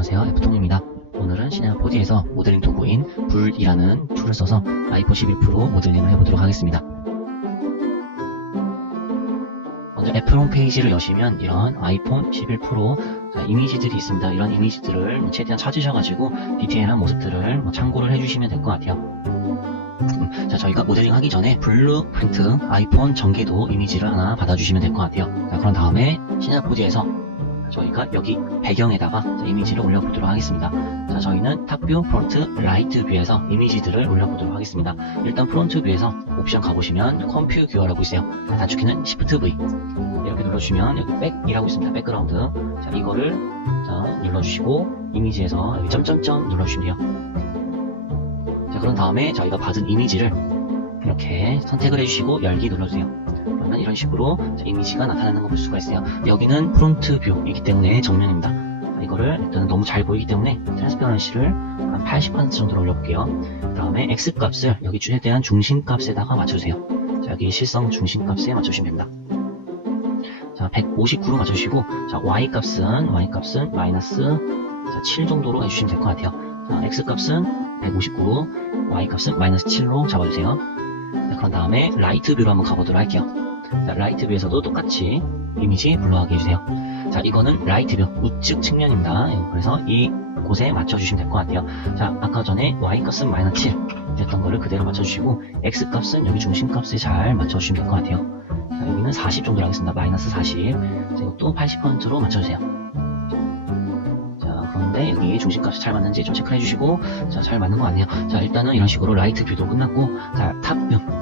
안녕하세요, F통입니다. 오늘은 시네마포디에서 모델링 도구인 불이라는 툴을 써서 아이폰 11 프로 모델링을 해보도록 하겠습니다. 먼저 애플 홈페이지를 여시면 이런 아이폰 11 프로 이미지들이 있습니다. 이런 이미지들을 최대한 찾으셔가지고 디테일한 모습들을 참고를 해주시면 될 것 같아요. 자, 저희가 모델링 하기 전에 블루프린트 아이폰 전개도 이미지를 하나 받아주시면 될 것 같아요. 자, 그런 다음에 시네마포디에서 저희가 여기 배경에다가 이미지를 올려보도록 하겠습니다. 자, 저희는 탑뷰, 프론트, 라이트 뷰에서 이미지들을 올려보도록 하겠습니다. 일단 프론트 뷰에서 옵션 가보시면 컴퓨 뷰어라고 있어요. 단축키는 Shift V 이렇게 눌러주시면 여기 백이라고 있습니다. 백그라운드. 자, 이거를 눌러주시고 이미지에서 여기 점점점 눌러주시면 돼요. 자, 그런 다음에 저희가 받은 이미지를 이렇게 선택을 해주시고 열기 눌러주세요. 그러면 이런 식으로 이미지가 나타나는 거 볼 수가 있어요. 여기는 프론트 뷰이기 때문에 정면입니다. 자, 이거를 일단 너무 잘 보이기 때문에 트랜스퍼런시를 한 80% 정도로 올려볼게요. 그 다음에 X 값을 여기 최대한 중심값에다가 맞춰주세요. 자, 여기 실성 중심값에 맞춰주시면 됩니다. 자, 159로 맞춰주시고, 자, Y 값은 마이너스 7 정도로 해주시면 될 것 같아요. 자, X 값은 159, Y 값은 마이너스 7로 잡아주세요. 자, 그런 다음에 라이트 뷰로 한번 가보도록 할게요. 자, 라이트 뷰에서도 똑같이 이미지 블러하게 해주세요. 자, 이거는 라이트 뷰 우측 측면입니다. 그래서 이 곳에 맞춰주시면 될 것 같아요. 자, 아까 전에 Y 값은 마이너스 7 됐던 거를 그대로 맞춰주시고, X 값은 여기 중심값에 잘 맞춰주시면 될 것 같아요. 자, 여기는 40 정도로 하겠습니다. 마이너스 40. 자, 이것도 80%로 맞춰주세요. 그런데 여기 중심값이 잘 맞는지 좀 체크해 주시고, 자, 잘 맞는 거 같네요. 자, 일단은 이런 식으로 라이트 뷰도 끝났고, 자,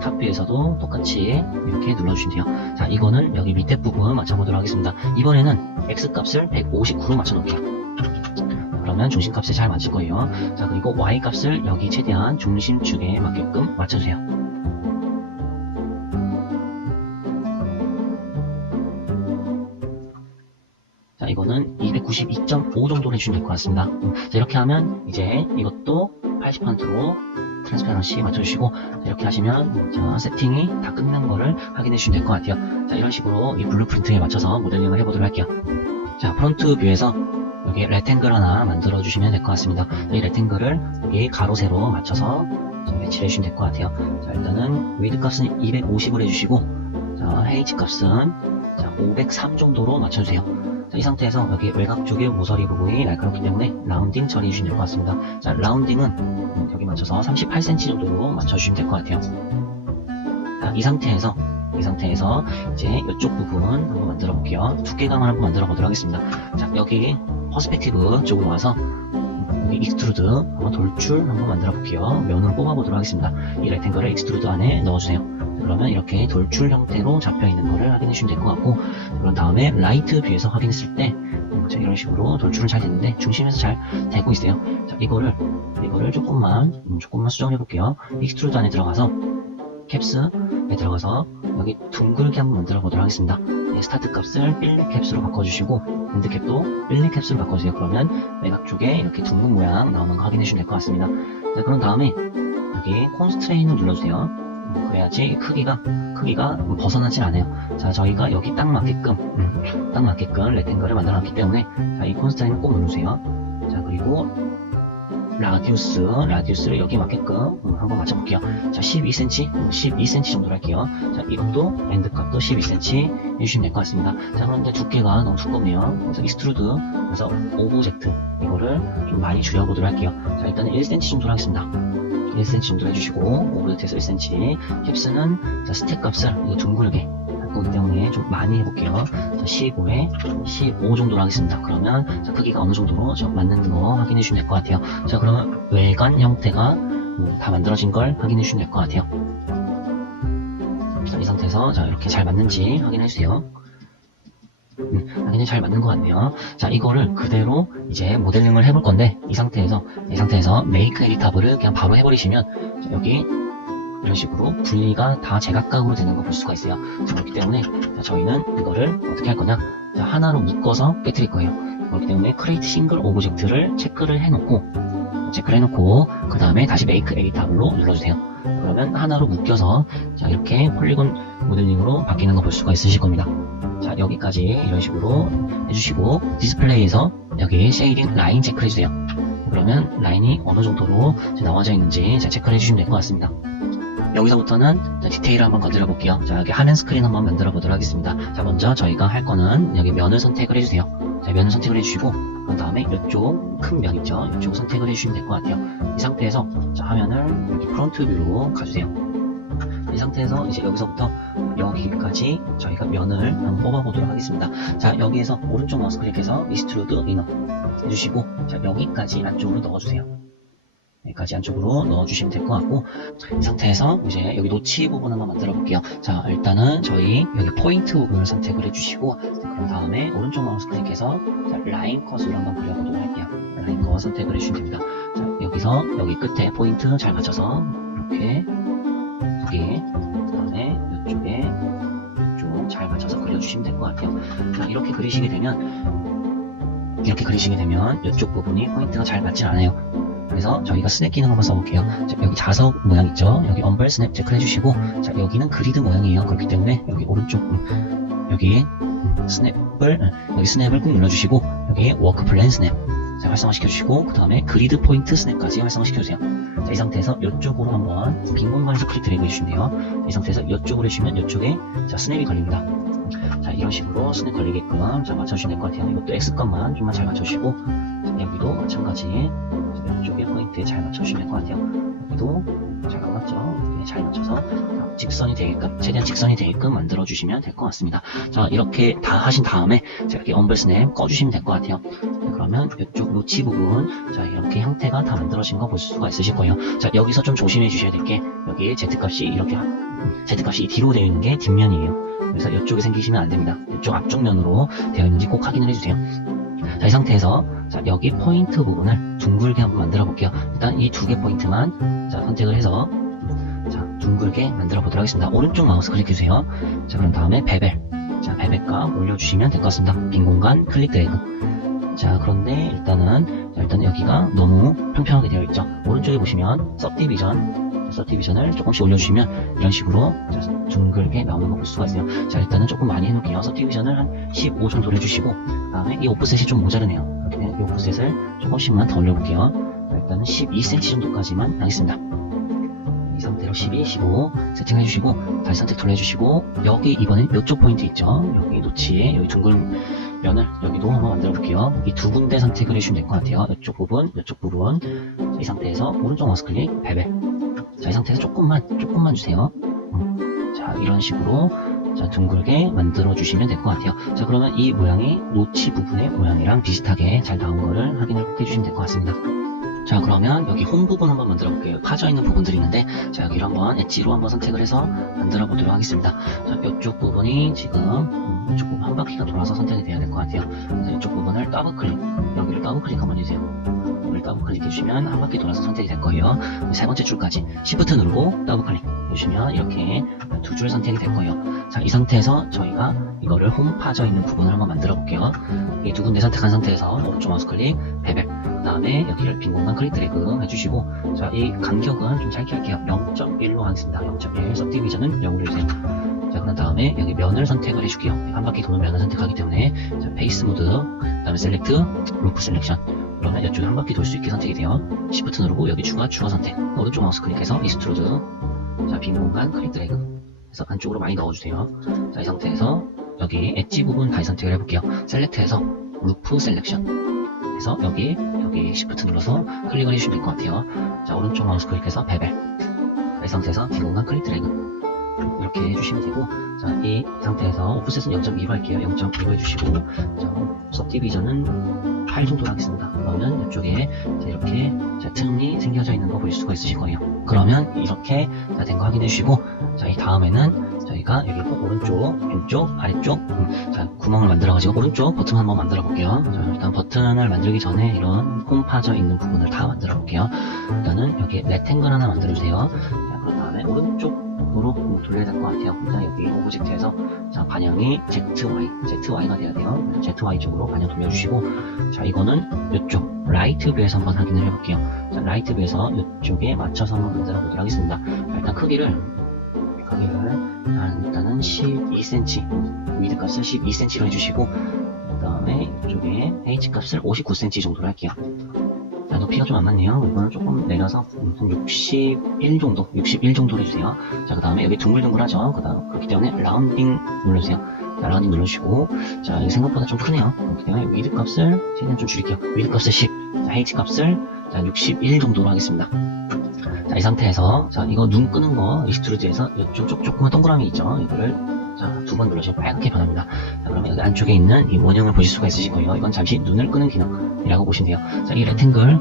탑뷰에서도 똑같이 이렇게 눌러주시면 돼요. 자, 이거는 여기 밑에 부분 맞춰보도록 하겠습니다. 이번에는 X 값을 159로 맞춰놓을게요. 그러면 중심값에 잘 맞을 거예요. 자, 그리고 Y 값을 여기 최대한 중심축에 맞게끔 맞춰주세요. 자, 이거는 292.5 정도로 해주시면 될 것 같습니다. 자, 이렇게 하면 이제 이것도 80%로 트랜스퍼런시 맞춰주시고, 자, 이렇게 하시면 자, 세팅이 다 끝난 거를 확인해 주시면 될 것 같아요. 자, 이런 식으로 이 블루프린트에 맞춰서 모델링을 해보도록 할게요. 자, 프론트 뷰에서 여기 레탱글 하나 만들어 주시면 될 것 같습니다. 이 레탱글을 여기 가로 세로 맞춰서 배치를 해주시면 될 것 같아요. 자, 일단은 웨이드 값은 250을 해주시고, 자, 헤이지 값은 503 정도로 맞춰주세요. 자, 이 상태에서 여기 외곽 쪽에 모서리 부분이 날카롭기 때문에 라운딩 처리해주시면 될 것 같습니다. 자, 라운딩은 여기 맞춰서 38cm 정도로 맞춰주시면 될 것 같아요. 자, 이 상태에서 이제 이쪽 부분 한번 만들어 볼게요. 두께감을 한번 만들어 보도록 하겠습니다. 자, 여기 퍼스펙티브 쪽으로 와서 여기 익스트루드 한번 돌출 한번 만들어 볼게요. 면으로 뽑아 보도록 하겠습니다. 이 레탱글을 익스트루드 안에 넣어주세요. 그러면 이렇게 돌출 형태로 잡혀있는 거를 확인해 주시면 될 것 같고, 그런 다음에 라이트 뷰에서 확인했을 때 이런 식으로 돌출은 잘 됐는데 중심에서 잘 되고 있어요. 자, 이거를 조금만 수정해 볼게요. 익스트루드 안에 들어가서 캡스에 들어가서 여기 둥글게 한번 만들어 보도록 하겠습니다. 네, 스타트 값을 빌리 캡스로 바꿔주시고 엔드캡도 빌리 캡스로 바꿔주세요. 그러면 외곽 쪽에 이렇게 둥근 모양 나오는 거 확인해 주시면 될 것 같습니다. 자, 그런 다음에 여기 콘스트레인을 눌러주세요. 그래야지 크기가 벗어나질 않아요. 자, 저희가 여기 딱 맞게끔 레탱글을 만들어 놨기 때문에, 자, 이 콘스트레인을 꼭 누르세요. 자, 그리고 라디우스를 여기 맞게끔 한번 맞춰볼게요. 자, 12cm 정도로 할게요. 자, 이것도 엔드 값도 12cm 해주시면 될 것 같습니다. 자, 그런데 두께가 너무 두껍네요. 그래서 익스트루드, 그래서 오브젝트 이거를 좀 많이 줄여보도록 할게요. 자, 일단은 1cm 정도로 하겠습니다. 1cm 정도 해주시고, 오브젝트에서 1cm. 캡스는 스택 값을 둥글게 할 거기 때문에 좀 많이 해볼게요. 자, 15에 15 정도로 하겠습니다. 그러면 자, 크기가 어느 정도로 맞는 거 확인해 주시면 될 것 같아요. 자, 그러면 외관 형태가 다 만들어진 걸 확인해 주시면 될 것 같아요. 자, 이 상태에서 자, 이렇게 잘 맞는지 확인해 주세요. 굉장히 잘 맞는 것 같네요. 자, 이거를 그대로 이제 모델링을 해볼 건데, 이 상태에서 메이크 에디터블을 그냥 바로 해버리시면, 자, 여기 이런 식으로 분리가 다 제각각으로 되는 거 볼 수가 있어요. 자, 그렇기 때문에 자, 저희는 이거를 어떻게 할 거냐, 자, 하나로 묶어서 깨뜨릴 거예요. 그렇기 때문에 크리에이트 싱글 오브젝트를 체크를 해놓고 그 다음에 다시 메이크 에디터블로 눌러주세요. 그러면 하나로 묶여서 자, 이렇게 폴리곤 모델링으로 바뀌는 거 볼 수가 있으실 겁니다. 자, 여기까지 이런 식으로 해주시고, 디스플레이에서 여기 쉐이딩 라인 체크를 해주세요. 그러면 라인이 어느 정도로 나와져 있는지 잘 체크를 해주시면 될 것 같습니다. 여기서부터는 디테일을 한번 건드려 볼게요. 자, 여기 화면 스크린 한번 만들어 보도록 하겠습니다. 자, 먼저 저희가 할 거는 여기 면을 선택을 해주세요. 자, 면을 선택을 해주시고, 그 다음에 이쪽 큰 면 있죠? 이쪽 선택을 해주시면 될 것 같아요. 이 상태에서 자, 화면을 여기 프론트 뷰로 가주세요. 이 상태에서 이제 여기서부터 여기까지 저희가 면을 한번 뽑아보도록 하겠습니다. 자, 여기에서 오른쪽 마우스 클릭해서 Extrude Inner 해주시고, 자, 여기까지 안쪽으로 넣어주세요. 여기까지 안쪽으로 넣어주시면 될 것 같고, 이 상태에서 이제 여기 노치 부분 한번 만들어 볼게요. 자, 일단은 저희 여기 포인트 부분을 선택을 해주시고, 그런 다음에 오른쪽 마우스 클릭해서 자, 라인 컷으로 한번 그려보도록 할게요. 라인 컷 선택을 해주시면 됩니다. 자, 여기서 여기 끝에 포인트 잘 맞춰서 이렇게 여기 그 다음에 이쪽에 좀 잘 맞춰서 그려주시면 될 것 같아요. 자, 이렇게 그리시게 되면 이쪽 부분이 포인트가 잘 맞진 않아요. 그래서 저희가 스냅 기능 한번 써볼게요. 자, 여기 자석 모양 있죠? 여기 언벨 스냅 체크를 해주시고, 자, 여기는 그리드 모양이에요. 그렇기 때문에 여기 오른쪽 여기 스냅을 꾹 눌러주시고, 여기 워크 플랜 스냅 자, 활성화시켜주시고, 그 다음에 그리드 포인트 스냅까지 활성화시켜주세요. 자, 이 상태에서 이쪽으로 한번 빈 공간에서 클릭 드래그 해주시면 돼요. 이 상태에서 이쪽으로 해주시면 이쪽에 자, 스냅이 걸립니다. 자, 이런 식으로 스냅 걸리게끔 자, 맞춰주시면 될 것 같아요. 이것도 X값만 좀만 잘 맞춰주시고, 자, 여기도 마찬가지 이쪽에 포인트에 잘 맞춰주시면 될 것 같아요. 여기도 잘 맞죠? 이렇게 잘 맞춰서 자, 직선이 되게끔, 최대한 직선이 되게끔 만들어주시면 될 것 같습니다. 자, 이렇게 다 하신 다음에 자, 이렇게 언벨 스냅 꺼주시면 될 것 같아요. 자, 그러면 이쪽 노치 부분 자, 이렇게 형태가 다 만들어진 거 볼 수가 있으실 거예요. 자, 여기서 좀 조심해 주셔야 될 게 여기 Z값이 이렇게 Z값이 뒤로 되어 있는 게 뒷면이에요. 그래서 이쪽에 생기시면 안 됩니다. 이쪽 앞쪽 면으로 되어 있는지 꼭 확인을 해주세요. 자, 이 상태에서 자, 여기 포인트 부분을 둥글게 한번 만들어 볼게요. 일단 이 두 개 포인트만 자, 선택을 해서 자, 둥글게 만들어 보도록 하겠습니다. 오른쪽 마우스 클릭해주세요. 자, 그럼 다음에 베벨 자, 베벨 값 올려주시면 될 것 같습니다. 빈 공간 클릭 드래그. 자, 그런데 일단은 여기가 너무 평평하게 되어 있죠. 오른쪽에 보시면 서브디비전을 조금씩 올려주시면 이런 식으로 자, 둥글게 나오는 거 볼 수가 있어요. 자, 일단은 조금 많이 해놓을게요. 서브디비전을 한 15 정도 해주시고, 그 다음에 이 오프셋이 좀 모자르네요. 그렇게 되면 이 오프셋을 조금씩만 더 올려볼게요. 자, 일단은 12cm 정도까지만 하겠습니다. 이 상태로 12, 15 세팅해주시고, 다시 선택 돌려주시고, 여기 이번엔 이쪽 포인트 있죠? 여기 노치에 여기 둥글 면을 여기도 한번 만들어 볼게요. 이 두 군데 선택을 해주시면 될 것 같아요. 이쪽 부분. 자, 이 상태에서 오른쪽 마우스 클릭, 베벨. 자, 이 상태에서 조금만 주세요. 자, 이런 식으로 자, 둥글게 만들어 주시면 될 것 같아요. 자, 그러면 이 모양이 노치 부분의 모양이랑 비슷하게 잘 나온 거를 확인을 꼭 해주시면 될 것 같습니다. 자, 그러면 여기 홈 부분 한번 만들어 볼게요. 파져 있는 부분들이 있는데, 자, 여기를 한번 엣지로 한번 선택을 해서 만들어 보도록 하겠습니다. 자, 이쪽 부분이 지금 이쪽 부분 한 바퀴가 돌아서 선택이 돼야 될 것 같아요. 자, 이쪽 부분을 더블 클릭, 여기를 더블 클릭 한번 해주세요. 여기를 더블 클릭 해주시면 한 바퀴 돌아서 선택이 될 거예요. 세 번째 줄까지 Shift 누르고 더블 클릭 해주시면 이렇게 두 줄 선택이 될 거예요. 자, 이 상태에서 저희가 이거를 홈 파져 있는 부분을 한번 만들어 볼게요. 이 두 군데 선택한 상태에서 오른쪽 마우스 클릭, 베벨. 그 다음에 여기를 빈 공간 클릭 드래그 해주시고, 자, 이 간격은 좀 짧게 할게요. 0.1로 하겠습니다. 0.1 서브디비전은 0으로 해주세요. 자, 그런 다음에 여기 면을 선택을 해줄게요. 한 바퀴 도는 면을 선택하기 때문에 자, 페이스 모드, 그 다음에 셀렉트, 루프 셀렉션. 그러면 이쪽에 한 바퀴 돌 수 있게 선택이 돼요. Shift 누르고 여기 추가 선택. 오른쪽 마우스 클릭해서 익스트루드. 자, 빈 공간 클릭 드래그. 그래서 안쪽으로 많이 넣어주세요. 자, 이 상태에서 여기 엣지 부분 다시 선택을 해볼게요. 셀렉트해서 루프 셀렉션. 그래서 여기 Shift 눌러서 클릭을 해주시면 될 것 같아요. 자, 오른쪽 마우스 클릭해서 베벨. 자, 이 상태에서 빈 공간 클릭 드래그. 이렇게 해주시면 되고, 자, 이 상태에서 오프셋은 0.2로 할게요. 0.2로 해주시고, 자, 서브디비전은 8 정도로 하겠습니다. 그러면 이쪽에 이렇게 자, 틈이 생겨져 있는 거 볼 수가 있으실 거예요. 그러면 이렇게 된 거 확인해 주시고, 자, 이 다음에는 저희가 여기 오른쪽, 왼쪽, 아래쪽 자, 구멍을 만들어가지고 오른쪽 버튼 한번 만들어 볼게요. 자, 일단 버튼을 만들기 전에 이런 홈 파져 있는 부분을 다 만들어 볼게요. 일단은 여기 레탱글 하나 만들어 주세요. 자, 그런 다음에 오른쪽으로 돌려야 될 것 같아요. 자, 여기 오브젝트에서 자, 방향이 ZY가 돼야 돼요. ZY 쪽으로 방향 돌려주시고, 자, 이거는 이쪽 라이트 뷰에서 한번 확인을 해볼게요. 자, 라이트 뷰에서 이쪽에 맞춰서 한번 만들어 보도록 하겠습니다. 자, 일단 크기를 일단은 12cm, 위드 값을 12cm로 해주시고, 그 다음에 다음에 이쪽에 H 값을 59cm 정도로 할게요. 자, 높이가 좀 안 맞네요. 이거는 조금 내려서 한 61 정도, 61 정도로 해주세요. 자, 그 다음에 여기 둥글둥글하죠. 그렇기 때문에 라운딩 눌러주세요. 자, 라운딩 눌러주시고, 자, 이게 생각보다 좀 크네요. 그렇기 때문에 위드 값을 최대한 좀 줄일게요. 위드 값을 10, 자, H 값을 자, 61 정도로 하겠습니다. 자, 이 상태에서, 자, 이거 눈 끄는 거, 익스트루드에서 이쪽 조그만 동그라미 있죠. 이거를, 자, 2번 누르시면 빨갛게 변합니다. 자, 그러면 여기 안쪽에 있는 이 원형을 보실 수가 있으실 거예요. 이건 잠시 눈을 끄는 기능이라고 보시면 돼요. 자, 이 레탱글을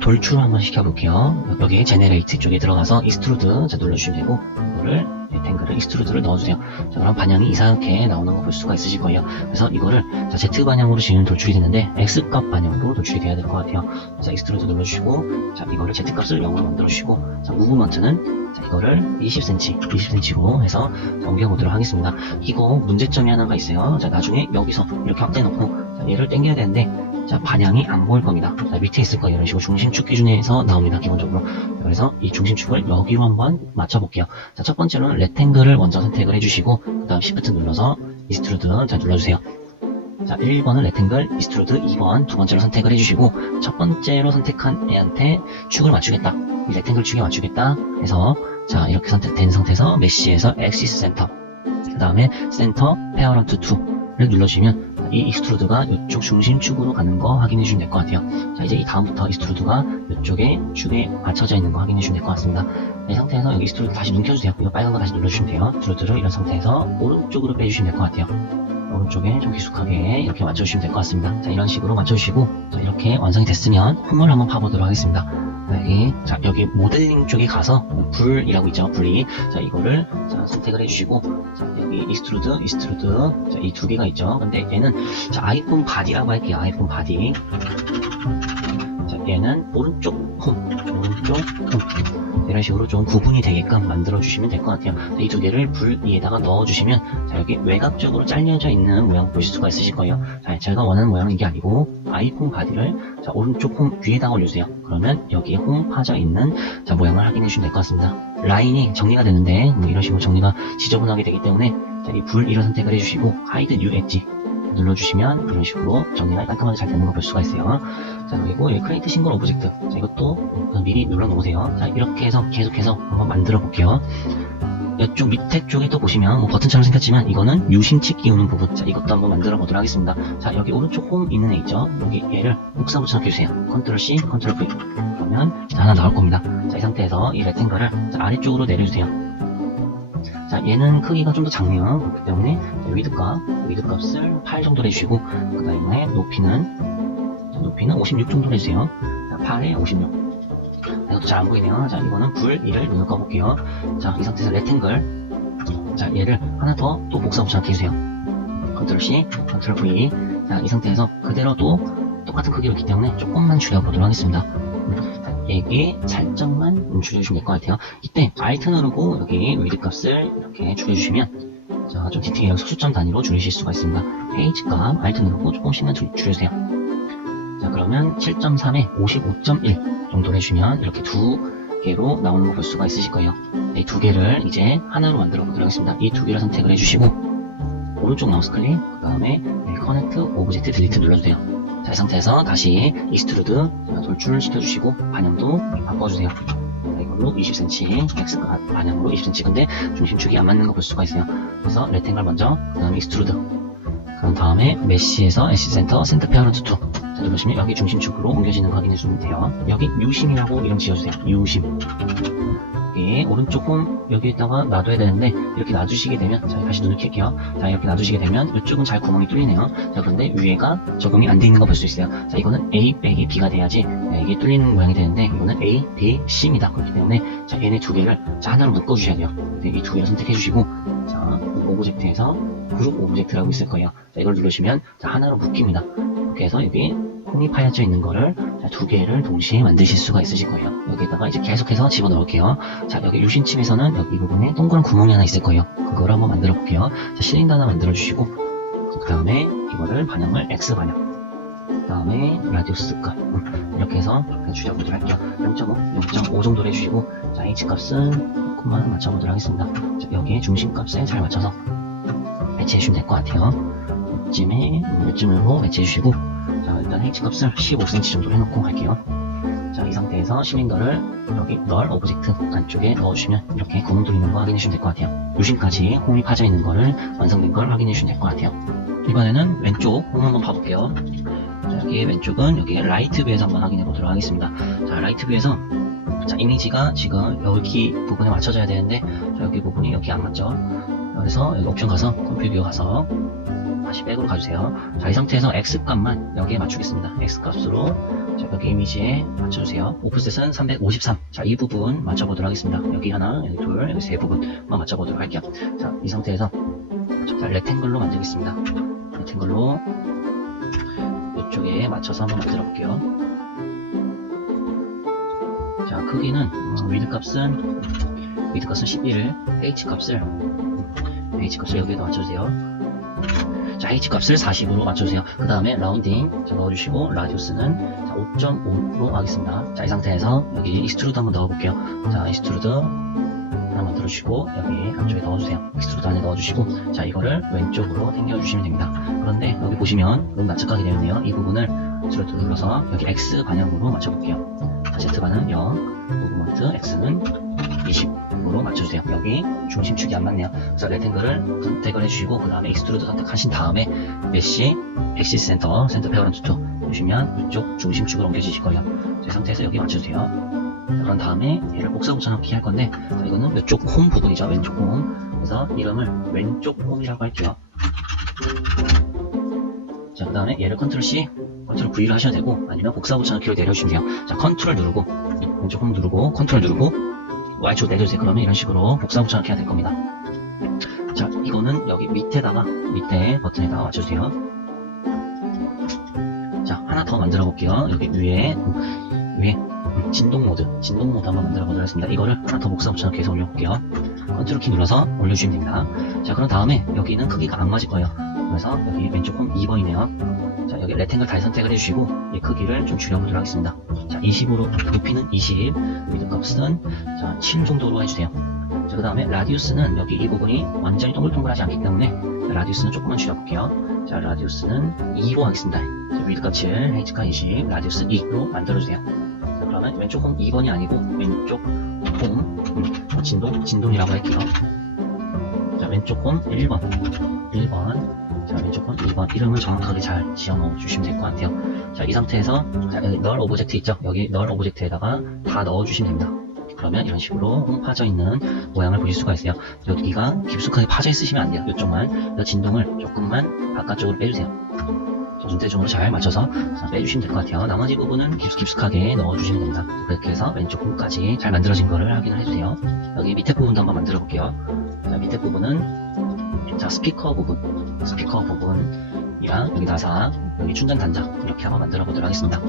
돌출을 한번 시켜볼게요. 여기 제네레이트 쪽에 들어가서 익스트루드, 자, 눌러주시면 되고, 이거를 레탱글을 익스트루드를 넣어주세요. 자, 그럼 반향이 이상하게 나오는 거 볼 수가 있으실 거예요. 그래서 이거를, 자, Z 반향으로 지금 돌출이 되는데, X값 반향으로 돌출이 돼야 될 것 같아요. 자, 익스트루드 눌러주시고, 자, 이거를 Z값을 0으로 만들어주시고, 자, 무브먼트는, 자, 이거를 20cm로 해서 옮겨보도록 하겠습니다. 이거 문제점이 하나가 있어요. 자, 나중에 여기서 이렇게 확대해놓고, 자, 얘를 당겨야 되는데, 자, 반향이 안 보일 겁니다. 자, 밑에 있을 거예요. 이런 식으로 중심축 기준에서 나옵니다. 기본적으로. 그래서 이 중심축을 여기로 한번 맞춰볼게요. 자, 첫 번째로는 레탱글을 먼저 선택을 해주시고, 그 다음 Shift 눌러서 익스트루드 자, 눌러주세요. 자, 1번은 레탱글, 익스트루드, 2번 두 번째로 선택을 해주시고, 첫 번째로 선택한 애한테 축을 맞추겠다. 이 레탱글 축에 맞추겠다 해서, 자, 이렇게 선택된 상태에서 메쉬에서 엑시스 센터, 그 다음에 센터 페어런트 2를 눌러주시면 이 익스트루드가 이쪽 중심축으로 가는 거 확인해 주시면 될 것 같아요. 자, 이제 이 다음부터 익스트루드가 이쪽에 축에 맞춰져 있는 거 확인해 주시면 될 것 같습니다. 이 상태에서 여기 익스트루드 다시 눈켜주세요. 이거 빨간 거 다시 눌러주시면 돼요. 익스트루드를 이런 상태에서 오른쪽으로 빼주시면 될 것 같아요. 오른쪽에 좀 깊숙하게 이렇게 맞춰주시면 될 것 같습니다. 자, 이런 식으로 맞춰주시고, 자, 이렇게 완성이 됐으면 홈을 한번 파보도록 하겠습니다. 자, 여기 모델링 쪽에 가서 불이라고 있죠. 불이. 자, 이거를 자, 선택을 해주시고, 자, 여기 익스트루드, 자, 이 두 개가 있죠. 근데 얘는 자, 아이폰 바디라고 할게요. 아이폰 바디. 자, 얘는 오른쪽 홈, 오른쪽 홈. 이런 식으로 좀 구분이 되게끔 만들어 주시면 될 것 같아요. 이 두 개를 불 위에다가 넣어 주시면, 자, 여기 외곽적으로 잘려져 있는 모양 보실 수가 있으실 거예요. 자, 제가 원하는 모양은 이게 아니고 아이폰 바디를 자, 오른쪽 홈 위에다가 올려주세요. 그러면 여기에 홈 파져 있는 자, 모양을 확인해 주시면 될 것 같습니다. 라인이 정리가 되는데 이런 식으로 정리가 지저분하게 되기 때문에, 자, 이 불 이런 선택을 해주시고 하이드 뉴 엣지 눌러주시면 이런 식으로 정리가 깔끔하게 잘 되는 거 볼 수가 있어요. 자, 그리고 이 크리에이트 싱글 오브젝트, 자, 이것도 미리 눌러 놓으세요. 자, 이렇게 해서 계속해서 한번 만들어 볼게요. 이쪽 밑에 쪽에 또 보시면 뭐 버튼처럼 생겼지만 이거는 유심칩 끼우는 부분. 자, 이것도 한번 만들어 보도록 하겠습니다. 자, 여기 오른쪽 홈 있는 애 있죠. 여기 얘를 목사 붙여넣기 주세요. 컨트롤 C, 컨트롤 V. 그러면 자, 하나 나올 겁니다. 자, 이 상태에서 이 레탱글을 자, 아래쪽으로 내려주세요. 자, 얘는 크기가 좀 더 작네요. 그렇기 때문에 위드 값을 8 정도로 해주시고, 그 다음에 높이는 56 정도로 해주세요. 자, 8에 56. 이것도 잘 안 보이네요. 자, 이거는 불 1을 눈을 꺼볼게요. 자, 이 상태에서 레탱글. 자, 얘를 하나 더 또 목사 붙여넣기 해주세요. 컨트롤 C, 컨트롤 V. 자, 이 상태에서 그대로 또 똑같은 크기로 있기 때문에 조금만 줄여보도록 하겠습니다. 얘기 살짝만 줄여주시면 될 것 같아요. 이때 Alt 누르고 여기 위드 값을 이렇게 줄여주시면, 자, 좀 디테일 소수점 단위로 줄이실 수가 있습니다. H 값 Alt 누르고 조금씩만 줄여주세요. 자, 그러면 7.3에 55.1 정도로 해주시면 이렇게 두 개로 나오는 거 볼 수가 있으실 거예요. 이 두 개를 이제 하나로 만들어 보도록 하겠습니다. 이 두 개를 선택을 해주시고 오른쪽 마우스 클릭, 그 다음에 커넥트 오브젝트 딜리트 눌러주세요. 자, 이 상태에서 다시 익스트루드 돌출 시켜주시고 반영도 바꿔주세요. 자, 이걸로 20cm, X 반영으로 20cm. 근데 중심축이 안 맞는 거 볼 수가 있어요. 그래서 레탱글 먼저, 그 다음에 익스트루드, 그런 다음에 메쉬에서 애시 센터, 센터 페어런트 2. 자, 누르시면 여기 중심축으로 옮겨지는 거 확인해 주시면 돼요. 여기 유심이라고 이름 지어주세요. 유심. 여기 오른쪽 홈 여기에다가 놔둬야 되는데 이렇게 놔주시게 되면, 자, 다시 눈을 켤게요. 자, 이렇게 놔주시게 되면 이쪽은 잘 구멍이 뚫리네요. 자, 그런데 위에가 적용이 안 돼 있는 거 볼 수 있어요. 자, 이거는 A 빼기 B가 돼야지 이게 뚫리는 모양이 되는데 이거는 A, B, C입니다. 그렇기 때문에 자, 얘네 두 개를 자, 하나로 묶어 주셔야 돼요. 이 두 개를 선택해 주시고, 자, 오브젝트에서 그룹 오브젝트라고 있을 거예요. 자, 이걸 누르시면 자, 하나로 묶입니다. 이렇게 해서 여기 홈이 파여져 있는 거를 자, 두 개를 동시에 만드실 수가 있으실 거예요. 여기다가 이제 계속해서 집어넣을게요. 자, 여기 유심칩에서는 여기 이 부분에 동그란 구멍이 하나 있을 거예요. 그거를 한번 만들어 볼게요. 자, 실린더 하나 만들어 주시고, 그 다음에 이거를 반영을 X 반영, 그 다음에 라디우스 값 이렇게 해서 줄여보도록 할게요. 0.5, 0.5 정도로 해주시고, 자, H 값은 조금만 맞춰보도록 하겠습니다. 자, 여기에 중심 값에 잘 맞춰서 배치해 주시면 될 것 같아요. 이쯤으로 매치해주시고, 자, 일단 H 값을 15cm 정도로 해놓고 갈게요. 자, 이 상태에서 실린더를 여기 널 오브젝트 안쪽에 넣어주시면 이렇게 구멍 뚫리는 거 확인해 주시면 될 것 같아요. 요심까지 홈이 파져 있는 거를 완성된 걸 확인해 주시면 될 것 같아요. 이번에는 왼쪽 홈 한번 봐볼게요. 자, 여기 왼쪽은 여기 라이트 뷰에서 한번 확인해 보도록 하겠습니다. 자, 라이트 뷰에서 자, 이미지가 지금 여기 부분에 맞춰져야 되는데, 자, 여기 부분이 여기 안 맞죠? 그래서 여기 옵션 가서 컴퓨터 가서 다시 백으로 가주세요. 자, 이 상태에서 X 값만 여기에 맞추겠습니다. X 값으로 자, 여기 이미지에 맞춰주세요. 오프셋은 353. 자, 이 부분 맞춰보도록 하겠습니다. 여기 하나, 여기 둘, 여기 세 부분만 맞춰보도록 할게요. 자, 이 상태에서 자, 렉탱글로 만들겠습니다. 렉탱글로 이쪽에 맞춰서 한번 만들어 볼게요. 자, 크기는 위드 값은 11, H 값을 여기에다 맞춰주세요. 자, H 값을 40으로 맞춰주세요. 그 다음에 라운딩 자, 넣어주시고, 라디우스는 5.5로 하겠습니다. 자, 이 상태에서 여기 익스트루드 한번 넣어볼게요. 자, 익스트루드 하나 만들어주시고, 여기 안쪽에 넣어주세요. 익스트루드 안에 넣어주시고, 자, 이거를 왼쪽으로 당겨주시면 됩니다. 그런데 여기 보시면 너무 납작하게 되었네요. 이 부분을 익스트루드 눌러서 여기 X 방향으로 맞춰볼게요. 자, Z 반은 0, 무브먼트 X는 20으로 맞춰주세요. 여기 중심축이 안 맞네요. 그래서 렉탱글을 선택을 해주시고, 그 다음에 익스트루드 선택하신 다음에 메쉬, 엑시스 센터 페어런트 2 해주시면 이쪽 중심축을 옮겨주실 거예요. 자, 이 상태에서 여기 맞춰주세요. 자, 그런 다음에 얘를 복사 붙여넣기 할 건데, 자, 이거는 왼쪽 홈 부분이죠. 왼쪽 홈. 그래서 이름을 왼쪽 홈이라고 할게요. 자, 그 다음에 얘를 컨트롤 C, 컨트롤 V를 하셔야 되고, 아니면 복사 붙여넣기로 내려주시면 돼요. 자, 컨트롤 누르고, 왼쪽 홈 누르고, 컨트롤 누르고, Y축 내려주세요. 그러면 이런 식으로 복사 붙여넣기 해야 될 겁니다. 자, 이거는 여기 밑에 버튼에다가 맞춰주세요. 자, 하나 더 만들어 볼게요. 여기 위에 진동 모드 한번 만들어 보도록 하겠습니다. 이거를 하나 더 복사 붙여넣기 해서 올려볼게요. 컨트롤 키 눌러서 올려주시면 됩니다. 자, 그런 다음에 여기는 크기가 안 맞을 거예요. 그래서 여기 왼쪽 홈 2번이네요. 자, 여기 렉탱글 다시 선택을 해주시고, 이 크기를 좀 줄여보도록 하겠습니다. 자, 20으로, 높이는 20, 위드 값은 자, 7 정도로 해주세요. 자, 그 다음에 라디우스는 여기 이 부분이 완전히 동글동글하지 않기 때문에 라디우스는 조금만 줄여볼게요. 자, 라디우스는 2로 하겠습니다. 자, 위드 값 7, H가 20, 라디우스 2로 만들어주세요. 자, 그러면 왼쪽 홈 2번이 아니고 왼쪽 홈 진동이라고 할게요. 자, 왼쪽 홈 1번. 자, 왼쪽 홈 2번. 이름을 정확하게 잘 지어 넣어 주시면 될 것 같아요. 자, 이 상태에서 자, 여기 널 오브젝트 있죠? 여기 널 오브젝트에다가 다 넣어 주시면 됩니다. 그러면 이런 식으로 홈 파져 있는 모양을 보실 수가 있어요. 여기가 깊숙하게 파져 있으시면 안 돼요. 이쪽만. 이 진동을 조금만 바깥쪽으로 빼주세요. 눈대중으로 잘 맞춰서 빼주시면 될 것 같아요. 나머지 부분은 깊숙하게 넣어주시면 됩니다. 그렇게 해서 왼쪽 홈까지 잘 만들어진 거를 확인을 해주세요. 여기 밑에 부분도 한번 만들어 볼게요. 자, 밑에 부분은 자, 스피커 부분이랑 여기 나사, 여기 충전 단자 이렇게 한번 만들어 보도록 하겠습니다.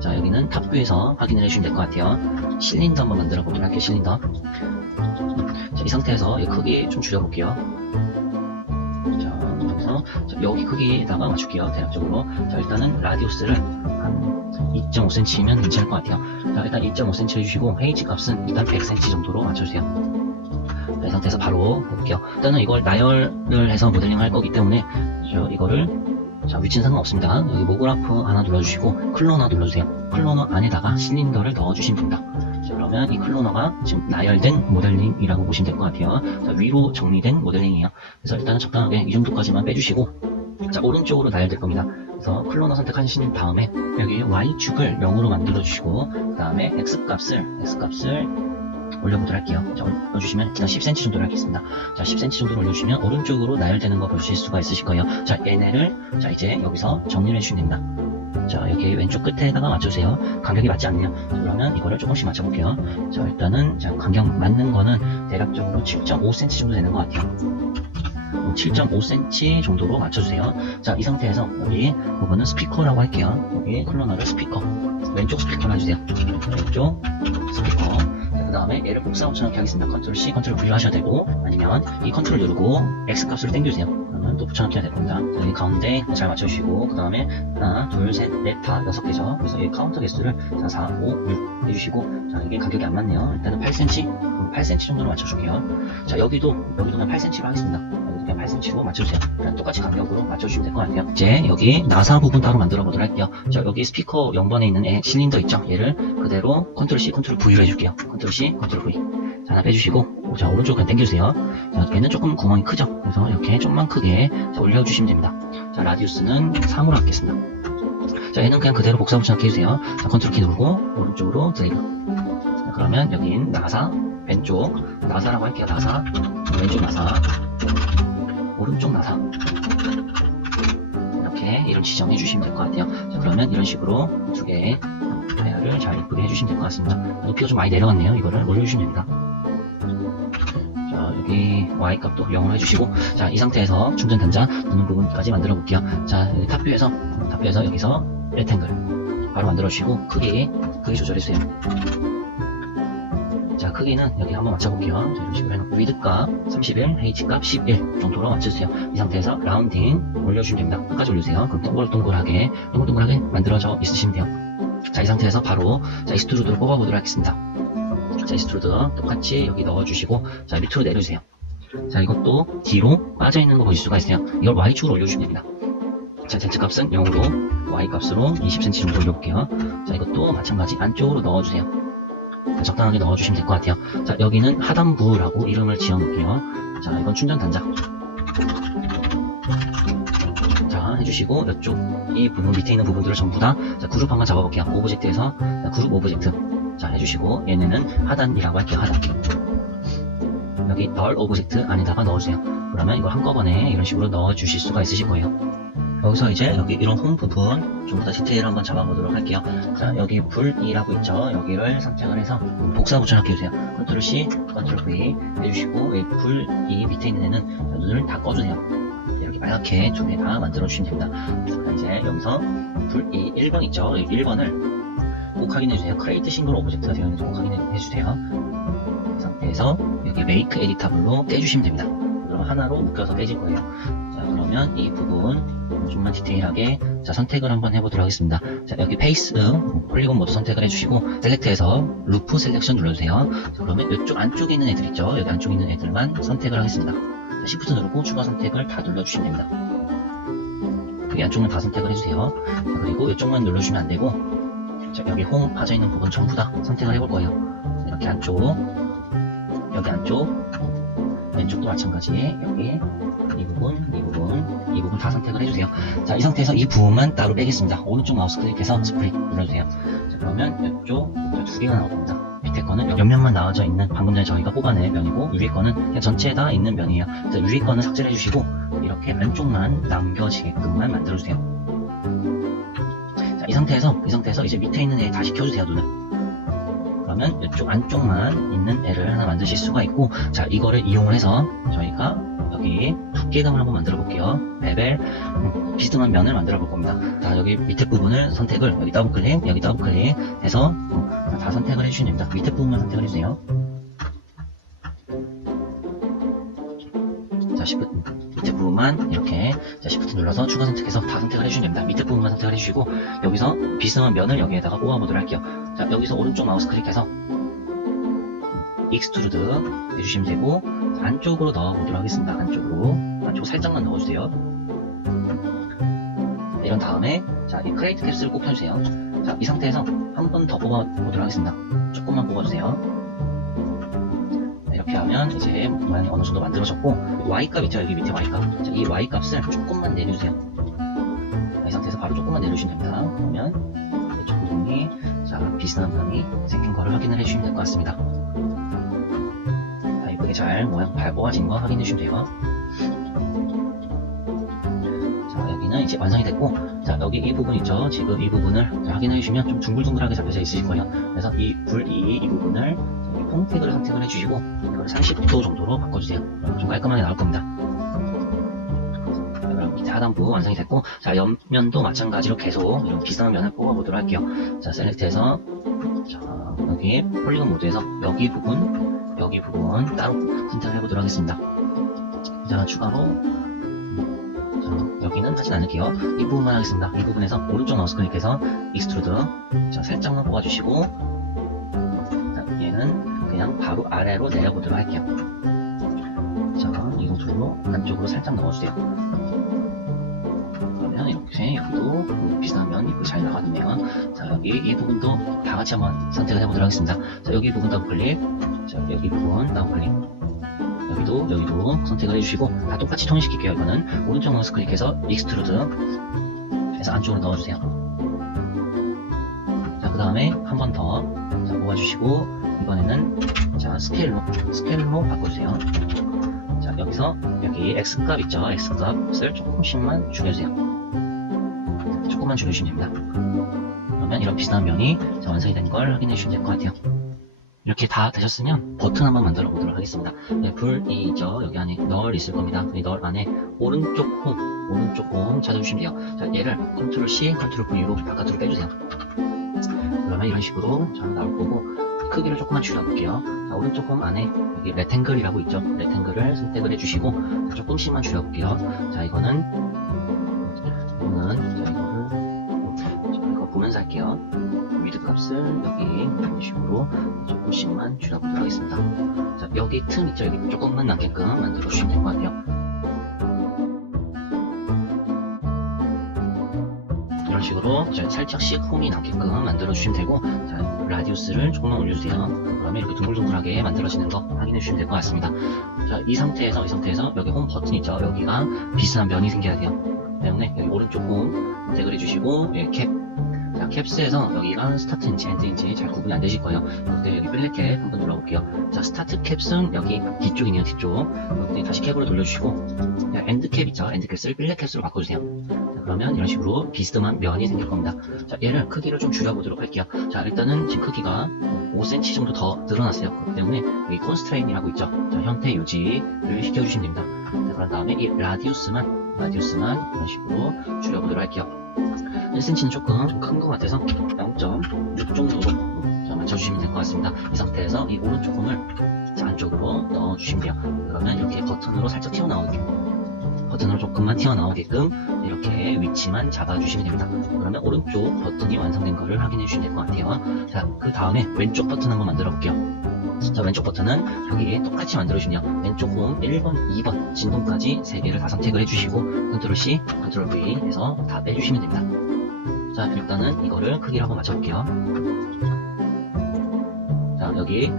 자, 여기는 탑뷰에서 확인을 해주시면 될 것 같아요. 실린더 한번 만들어 보도록 할게요. 실린더. 자, 이 상태에서 이 크기 좀 줄여볼게요. 자, 여기 크기에다가 맞출게요. 대략적으로. 자, 일단은 라디우스를 한 2.5cm면 괜찮을 것 같아요. 자, 일단 2.5cm 해주시고, H 값은 일단 100cm 정도로 맞춰주세요. 자, 이 상태에서 바로 해볼게요. 일단은 이걸 나열을 해서 모델링 할 거기 때문에, 이거를, 자, 위치는 상관없습니다. 여기 모그라프 하나 눌러주시고, 클로너 눌러주세요. 클로너 안에다가 실린더를 넣어주시면 됩니다. 자, 그러면 이 클로너가 지금 나열된 모델링이라고 보시면 될 것 같아요. 자, 위로 정리된 모델링이에요. 그래서 일단은 적당하게 이 정도까지만 빼주시고, 자, 오른쪽으로 나열될 겁니다. 그래서 클로너 선택하신 다음에 여기 Y축을 0으로 만들어주시고, 그 다음에 X값을 올려보도록 할게요. 자, 올려주시면 일단 10cm 정도로 하겠습니다. 자, 10cm 정도로 올려주시면 오른쪽으로 나열되는 거 보실 수가 있으실 거예요. 자, 얘네를 자, 이제 여기서 정리를 해주시면 됩니다. 자, 여기 왼쪽 끝에다가 맞춰주세요. 간격이 맞지 않네요. 그러면 이거를 조금씩 맞춰볼게요. 자, 일단은 자, 간격 맞는 거는 대략적으로 7.5cm 정도 되는 것 같아요. 7.5cm 정도로 맞춰주세요. 자, 이 상태에서 여기 부분은 스피커라고 할게요. 여기 클로너를 스피커, 왼쪽 스피커를 해주세요. 왼쪽 스피커. 그 다음에 얘를 복사 붙여넣기 하겠습니다. 컨트롤 C, 컨트롤 V 하셔야 되고, 아니면 이 컨트롤 누르고 X 값을 당겨주세요. 그러면 또 붙여넣기 해야 될 겁니다. 자, 여기 가운데 잘 맞춰주시고, 그 다음에 하나, 둘, 셋, 넷, 다 6개죠. 그래서 이 카운터 개수를 자, 4, 5, 6 해주시고, 자, 이게 간격이 안 맞네요. 일단은 8cm 정도로 맞춰줄게요. 자, 여기도 8cm로 하겠습니다. 여기도 그냥 8cm로 맞춰주세요. 그냥 똑같이 간격으로 맞춰주시면 될 것 같아요. 이제 여기 나사 부분 따로 만들어 보도록 할게요. 자, 여기 스피커 0번에 있는 실린더 있죠? 얘를 그대로 컨트롤 C, 컨트롤 V로 해줄게요. 컨트롤 C, 컨트롤 V. 자, 하나 빼주시고, 자, 오른쪽 그냥 당겨주세요. 자, 얘는 조금 구멍이 크죠? 그래서 이렇게 좀만 크게 자, 올려주시면 됩니다. 자, 라디우스는 3으로 하겠습니다. 자, 얘는 그냥 그대로 복사 붙여넣기 해주세요. 자, 컨트롤 키 누르고, 오른쪽으로 드래그. 자, 그러면 여긴 나사, 왼쪽, 나사라고 할게요. 나사, 왼쪽 나사, 오른쪽 나사. 이렇게 이름 지정해 주시면 될 것 같아요. 자, 그러면 이런 식으로 두 개의 타이어를 잘 이쁘게 해주시면 될 것 같습니다. 높이가 좀 많이 내려갔네요. 이거를 올려주시면 됩니다. 자, 여기 Y 값도 0으로 해주시고, 자, 이 상태에서 충전 단자 넣는 부분까지 만들어 볼게요. 자, 탑뷰에서 여기서 렉탱글 바로 만들어 주시고, 크기 조절해 주세요. 자, 크기는 여기 한번 맞춰볼게요. 자, 이런 식으로 해놓고 위드 값 31, H 값 11 정도로 맞춰주세요. 이 상태에서 라운딩 올려주시면 됩니다. 끝까지 올려주세요. 그럼 동글동글하게 만들어져 있으시면 돼요. 자, 이 상태에서 바로 자, 익스트루드로 뽑아보도록 하겠습니다. 자, 익스트루드 똑같이 여기 넣어주시고, 자, 밑으로 내려주세요. 자, 이것도 뒤로 빠져있는 거 보실 수가 있어요. 이걸 Y축으로 올려주시면 됩니다. 자, Z 값은 0으로 Y 값으로 20cm 정도 올려볼게요. 자, 이것도 마찬가지 안쪽으로 넣어주세요. 자, 적당하게 넣어주시면 될 것 같아요. 자, 여기는 하단부라고 이름을 지어놓을게요. 자, 이건 충전 단자. 자, 해주시고, 이쪽, 이 부분, 밑에 있는 부분들을 전부 다, 자, 그룹 한번 잡아볼게요. 오브젝트에서, 자, 그룹 오브젝트. 자, 해주시고, 얘네는 하단이라고 할게요. 하단. 여기 널 오브젝트 안에다가 넣어주세요. 그러면 이걸 한꺼번에 이런 식으로 넣어주실 수가 있으실 거예요. 여기서 이제 여기 이런 홈 부분 좀 더 디테일 한번 잡아보도록 할게요. 자, 여기 불이라고 있죠. 여기를 선택을 해서 복사 붙여넣기 해주세요. 컨트롤 C, 컨트롤 V 해주시고, 이 불이 밑에 있는 애는 눈을 다 꺼주세요. 이렇게 빨갛게 두 개 다 만들어주시면 됩니다. 자, 이제 여기서 불이 1번 있죠. 여기 1번을 꼭 확인해주세요. 크레이트 싱글 오브젝트가 되어 있는지 꼭 확인해주세요. 이 상태에서 여기 메이크 에디터블로 떼주시면 됩니다. 그럼 하나로 묶여서 떼질 거예요. 자, 그러면 이 부분 좀만 디테일하게 자, 선택을 한번 해보도록 하겠습니다. 자, 여기 페이스, 폴리곤 모드 선택을 해주시고, 셀렉트에서 루프 셀렉션 눌러주세요. 자, 그러면 이쪽 안쪽에 있는 애들 있죠. 여기 안쪽에 있는 애들만 선택을 하겠습니다. 자, Shift 누르고 추가 선택을 다 눌러주시면 됩니다. 여기 안쪽만 다 선택을 해주세요. 자, 그리고 이쪽만 눌러주시면 안 되고, 자, 여기 홈 빠져있는 부분 전부 다 선택을 해볼 거예요. 자, 이렇게 안쪽, 여기 안쪽, 왼쪽도 마찬가지, 여기, 이 부분 다 선택을 해주세요. 자, 이 상태에서 이 부분만 따로 빼겠습니다. 오른쪽 마우스 클릭해서 스프릿 눌러주세요. 자, 그러면 이쪽 두 개가 나올 겁니다. 밑에 거는 옆면만 나와져 있는 방금 전에 저희가 뽑아낸 면이고, 위에 거는 그냥 전체에 다 있는 면이에요. 그래서 위에 거는 삭제를 해주시고, 이렇게 왼쪽만 남겨지게끔만 만들어주세요. 자, 이 상태에서 이제 밑에 있는 애 다시 켜주세요, 눈을. 그러면 이쪽 안쪽만 있는 애를 하나 만드실 수가 있고, 자, 이거를 이용을 해서 저희가 여기 두께감을 한번 만들어 볼게요. 베벨, 비스듬한 면을 만들어 볼 겁니다. 자, 여기 밑에 부분을 선택을, 여기 더블클릭 해서 다 선택을 해주시면 됩니다. 밑에 부분만 선택을 해주세요. 자, 밑에 부분만 이렇게, 자, Shift 눌러서 추가 선택해서 다 선택을 해주시면 됩니다. 밑에 부분만 선택을 해주시고, 여기서 비스듬한 면을 여기에다가 뽑아보도록 할게요. 자, 여기서 오른쪽 마우스 클릭해서 익스트루드 해주시면 되고, 자, 안쪽으로 넣어보도록 하겠습니다. 안쪽 살짝만 넣어주세요. 자, 이런 다음에, 자, 이 크레이트 캡슐을 꼭 펴주세요. 자, 이 상태에서 한 번 더 뽑아보도록 하겠습니다. 조금만 뽑아주세요. 자, 이렇게 하면 이제 모양이 어느 정도 만들어졌고, Y값 있죠? 여기 밑에 Y값. 자, 이 Y값을 조금만 내려주세요. 자, 이 상태에서 바로 조금만 내려주시면 됩니다. 그러면 이쪽 부분이, 자, 비스듬한 면이 생긴 거를 확인을 해주시면 될 것 같습니다. 이렇게 잘 모양 잘 뽑아진 거 확인해 주시면 돼요. 자, 여기는 이제 완성이 됐고, 자, 여기 이 부분 있죠. 지금 이 부분을 확인해 주시면 좀 둥글둥글하게 잡혀져 있으실 거예요. 그래서 이 부분을 폼택을 선택을 해주시고, 이걸 30도 정도로 바꿔주세요. 그럼 좀 깔끔하게 나올 겁니다. 자, 그럼 밑에 하단부 완성이 됐고, 자, 옆면도 마찬가지로 계속 이런 비슷한 면을 뽑아보도록 할게요. 자, 셀렉트해서, 자, 여기 폴리곤 모드에서 여기 부분 따로 선택을 해보도록 하겠습니다. 자, 추가로, 자, 여기는 하진 않을게요. 이 부분만 하겠습니다. 이 부분에서 오른쪽 마우스 클릭해서 익스트루드, 자, 살짝만 뽑아주시고, 자, 얘는 그냥 바로 아래로 내려보도록 할게요. 자, 이 정도로 안쪽으로 살짝 넣어주세요. 그러면 이렇게 여기도 비슷한 면 이쁘게 잘 나가네요. 자, 여기 이 부분도 다 같이 한번 선택을 해보도록 하겠습니다. 자, 여기 부분 더블 클릭. 자, 여기 부분 더블 클릭. 여기도 선택을 해주시고 다 똑같이 통일시킬게요. 이거는 오른쪽 마우스 클릭해서 익스트루드 해서 안쪽으로 넣어주세요. 자, 그 다음에 한 번 더 모아주시고 이번에는 자 스케일로 바꿔주세요. 자, 여기서 여기 X값 있죠? X값을 조금씩만 줄여주세요. 조금만 줄여주시면 됩니다. 그러면 이런 비슷한 면이 완성이 된 걸 확인해 주시면 될 것 같아요. 이렇게 다 되셨으면 버튼 한번 만들어 보도록 하겠습니다. 네, 불이 있죠? 여기 안에 널 있을 겁니다. 이 널 안에 오른쪽 홈 찾아주시면 돼요. 자, 얘를 컨트롤 C, 컨트롤 V로 바깥으로 빼주세요. 그러면 이런 식으로 잘 나올 거고 크기를 조금만 줄여볼게요. 자, 오른쪽 홈 안에 여기 레탱글이라고 있죠? 레탱글을 선택을 해주시고 조금씩만 줄여볼게요. 자, 이거는 이거 보면서 할게요. 위드 값을 여기 이런 식으로 조금씩만 줄여보도록 하겠습니다. 자, 여기 틈 있죠? 여기 조금만 남게끔 만들어 주시면 될 것 같아요. 이런 식으로 살짝씩 홈이 남게끔 만들어 주시면 되고, 자, 라디우스를 조금만 올려주세요. 그러면 이렇게 둥글둥글하게 만들어지는 거 확인해 주시면 될 것 같습니다. 자, 이 상태에서 여기 홈 버튼 있죠? 여기가 비슷한 면이 생겨야 돼요. 때문에 여기 오른쪽 홈 선택을 해주시고 캡. 자, 캡스에서 여기가 스타트인지 엔드인지 잘 구분이 안 되실 거예요. 그때 여기 블랙캡 한번 눌러볼게요. 자, 스타트 캡스는 여기 뒤쪽이네요, 뒤쪽. 여기 다시 캡으로 돌려주시고, 엔드캡 있죠? 엔드캡을 블랙캡스로 바꿔주세요. 자, 그러면 이런 식으로 비스듬한 면이 생길 겁니다. 자, 얘를 크기를 좀 줄여보도록 할게요. 자, 일단은 지금 크기가 5cm 정도 더 늘어났어요. 그렇기 때문에 여기 컨스트레인이라고 있죠? 자, 형태 유지를 시켜주시면 됩니다. 자, 그런 다음에 이 라디우스만 이런 식으로 줄여보도록 할게요. 1cm는 조금 큰 것 같아서 0.6 정도로 맞춰주시면 될 것 같습니다. 이 상태에서 이 오른쪽 홈을 안쪽으로 넣어주시면 돼요. 그러면 이렇게 버튼으로 살짝 튀어나오게끔, 버튼으로 조금만 튀어나오게끔 이렇게 위치만 잡아주시면 됩니다. 그러면 오른쪽 버튼이 완성된 거를 확인해 주시면 될 것 같아요. 자, 그 다음에 왼쪽 버튼 한번 만들어 볼게요. 자, 왼쪽 버튼은 여기 똑같이 만들어주시면 왼쪽 홈 1번, 2번 진동까지 3개를 다 선택을 해주시고 컨트롤 C, 컨트롤 V 해서 다 빼주시면 됩니다. 자, 일단은 이거를 크기를 한번 맞춰볼게요. 자, 여기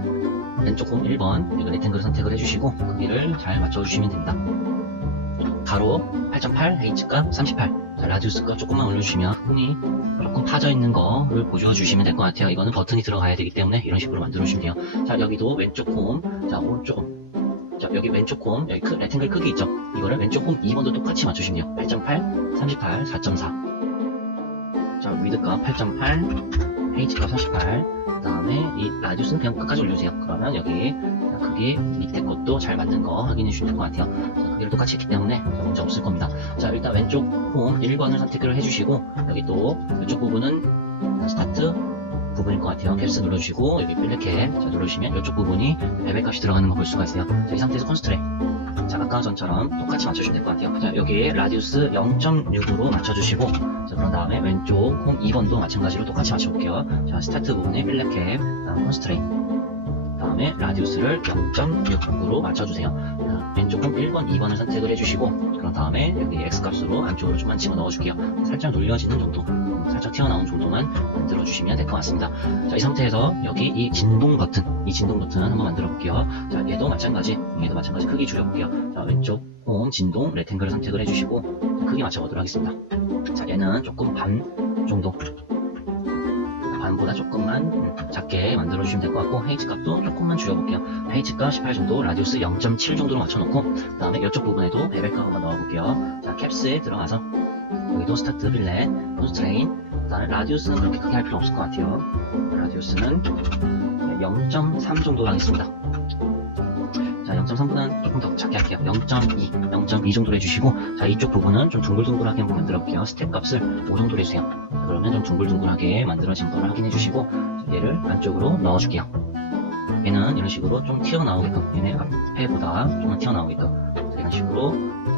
왼쪽 홈 1번 이거 레탱글을 선택을 해주시고 크기를 잘 맞춰주시면 됩니다. 가로 8.8, H값 38. 자, 라디우스값 조금만 올려주시면 홈이 조금 파져있는 거를 보여주시면 될 것 같아요. 이거는 버튼이 들어가야 되기 때문에 이런 식으로 만들어주시면 돼요. 자, 여기도 왼쪽 홈, 자, 오른쪽, 자, 여기 왼쪽 홈, 여기 레탱글 크기 있죠? 이거를 왼쪽 홈 2번도 똑같이 맞추시면 돼요. 8.8, 38, 4.4. 자, 위드값 8.8, H값 38. 그 다음에 이 라디우스는 그냥 끝까지 올려주세요. 그러면 여기 크기 밑에 것도 잘 맞는 거 확인해 주시면 될 것 같아요. 자, 크기를 똑같이 했기 때문에 문제 없을 겁니다. 자, 일단 왼쪽 홈 1번을 선택을 해주시고 여기 또 이쪽 부분은 스타트 부분일 것 같아요. 캡스 눌러주시고 여기 블랙캡 눌러주시면 이쪽 부분이 레벨 값이 들어가는 거 볼 수가 있어요. 자, 이 상태에서 컨스트레인. 자, 아까 전처럼 똑같이 맞춰주시면 될 것 같아요. 자, 여기에 라디우스 0.6으로 맞춰주시고, 자, 그런 다음에 왼쪽 홈 2번도 마찬가지로 똑같이 맞춰볼게요. 자, 스타트 부분에 블랙캡, 다음 컨스트레인, 다음에 라디우스를 0.6으로 맞춰주세요. 자, 왼쪽 홈 1번, 2번을 선택을 해주시고, 그런 다음에 여기 X값으로 안쪽으로 좀만 집어 넣어줄게요. 살짝 눌려지는 정도, 살짝 튀어나온 정도만 만들어주시면 될 것 같습니다. 자, 이 상태에서 여기 이 진동 버튼 한번 만들어 볼게요. 자, 얘도 마찬가지 크기 줄여볼게요. 자, 왼쪽 홈 진동 레탱글을 선택을 해주시고 크기 맞춰보도록 하겠습니다. 자, 얘는 조금 반 정도, 반보다 조금만 작게 만들어주시면 될 것 같고 H값도 조금만 줄여볼게요. H값 18 정도, 라디우스 0.7 정도로 맞춰놓고 그 다음에 이쪽 부분에도 레벨값 한번 넣어볼게요. 자, 캡스에 들어가서 여기도 스타트, 빌렛, 컨스트레인, 그 다음에 라디우스는 그렇게 크게 할 필요 없을 것 같아요. 라디우스는 0.3 정도로 하겠습니다. 자, 0.3보다는 조금 더 작게 할게요. 0.2 정도로 해주시고, 자, 이쪽 부분은 좀 둥글둥글하게 한번 만들어 볼게요. 스텝 값을 5 정도로 해주세요. 자, 그러면 좀 둥글둥글하게 만들어진 거를 확인해 주시고, 얘를 안쪽으로 넣어줄게요. 얘는 이런 식으로 좀 튀어나오게끔, 얘네 앞에보다 좀만 튀어나오게끔, 자, 이런 식으로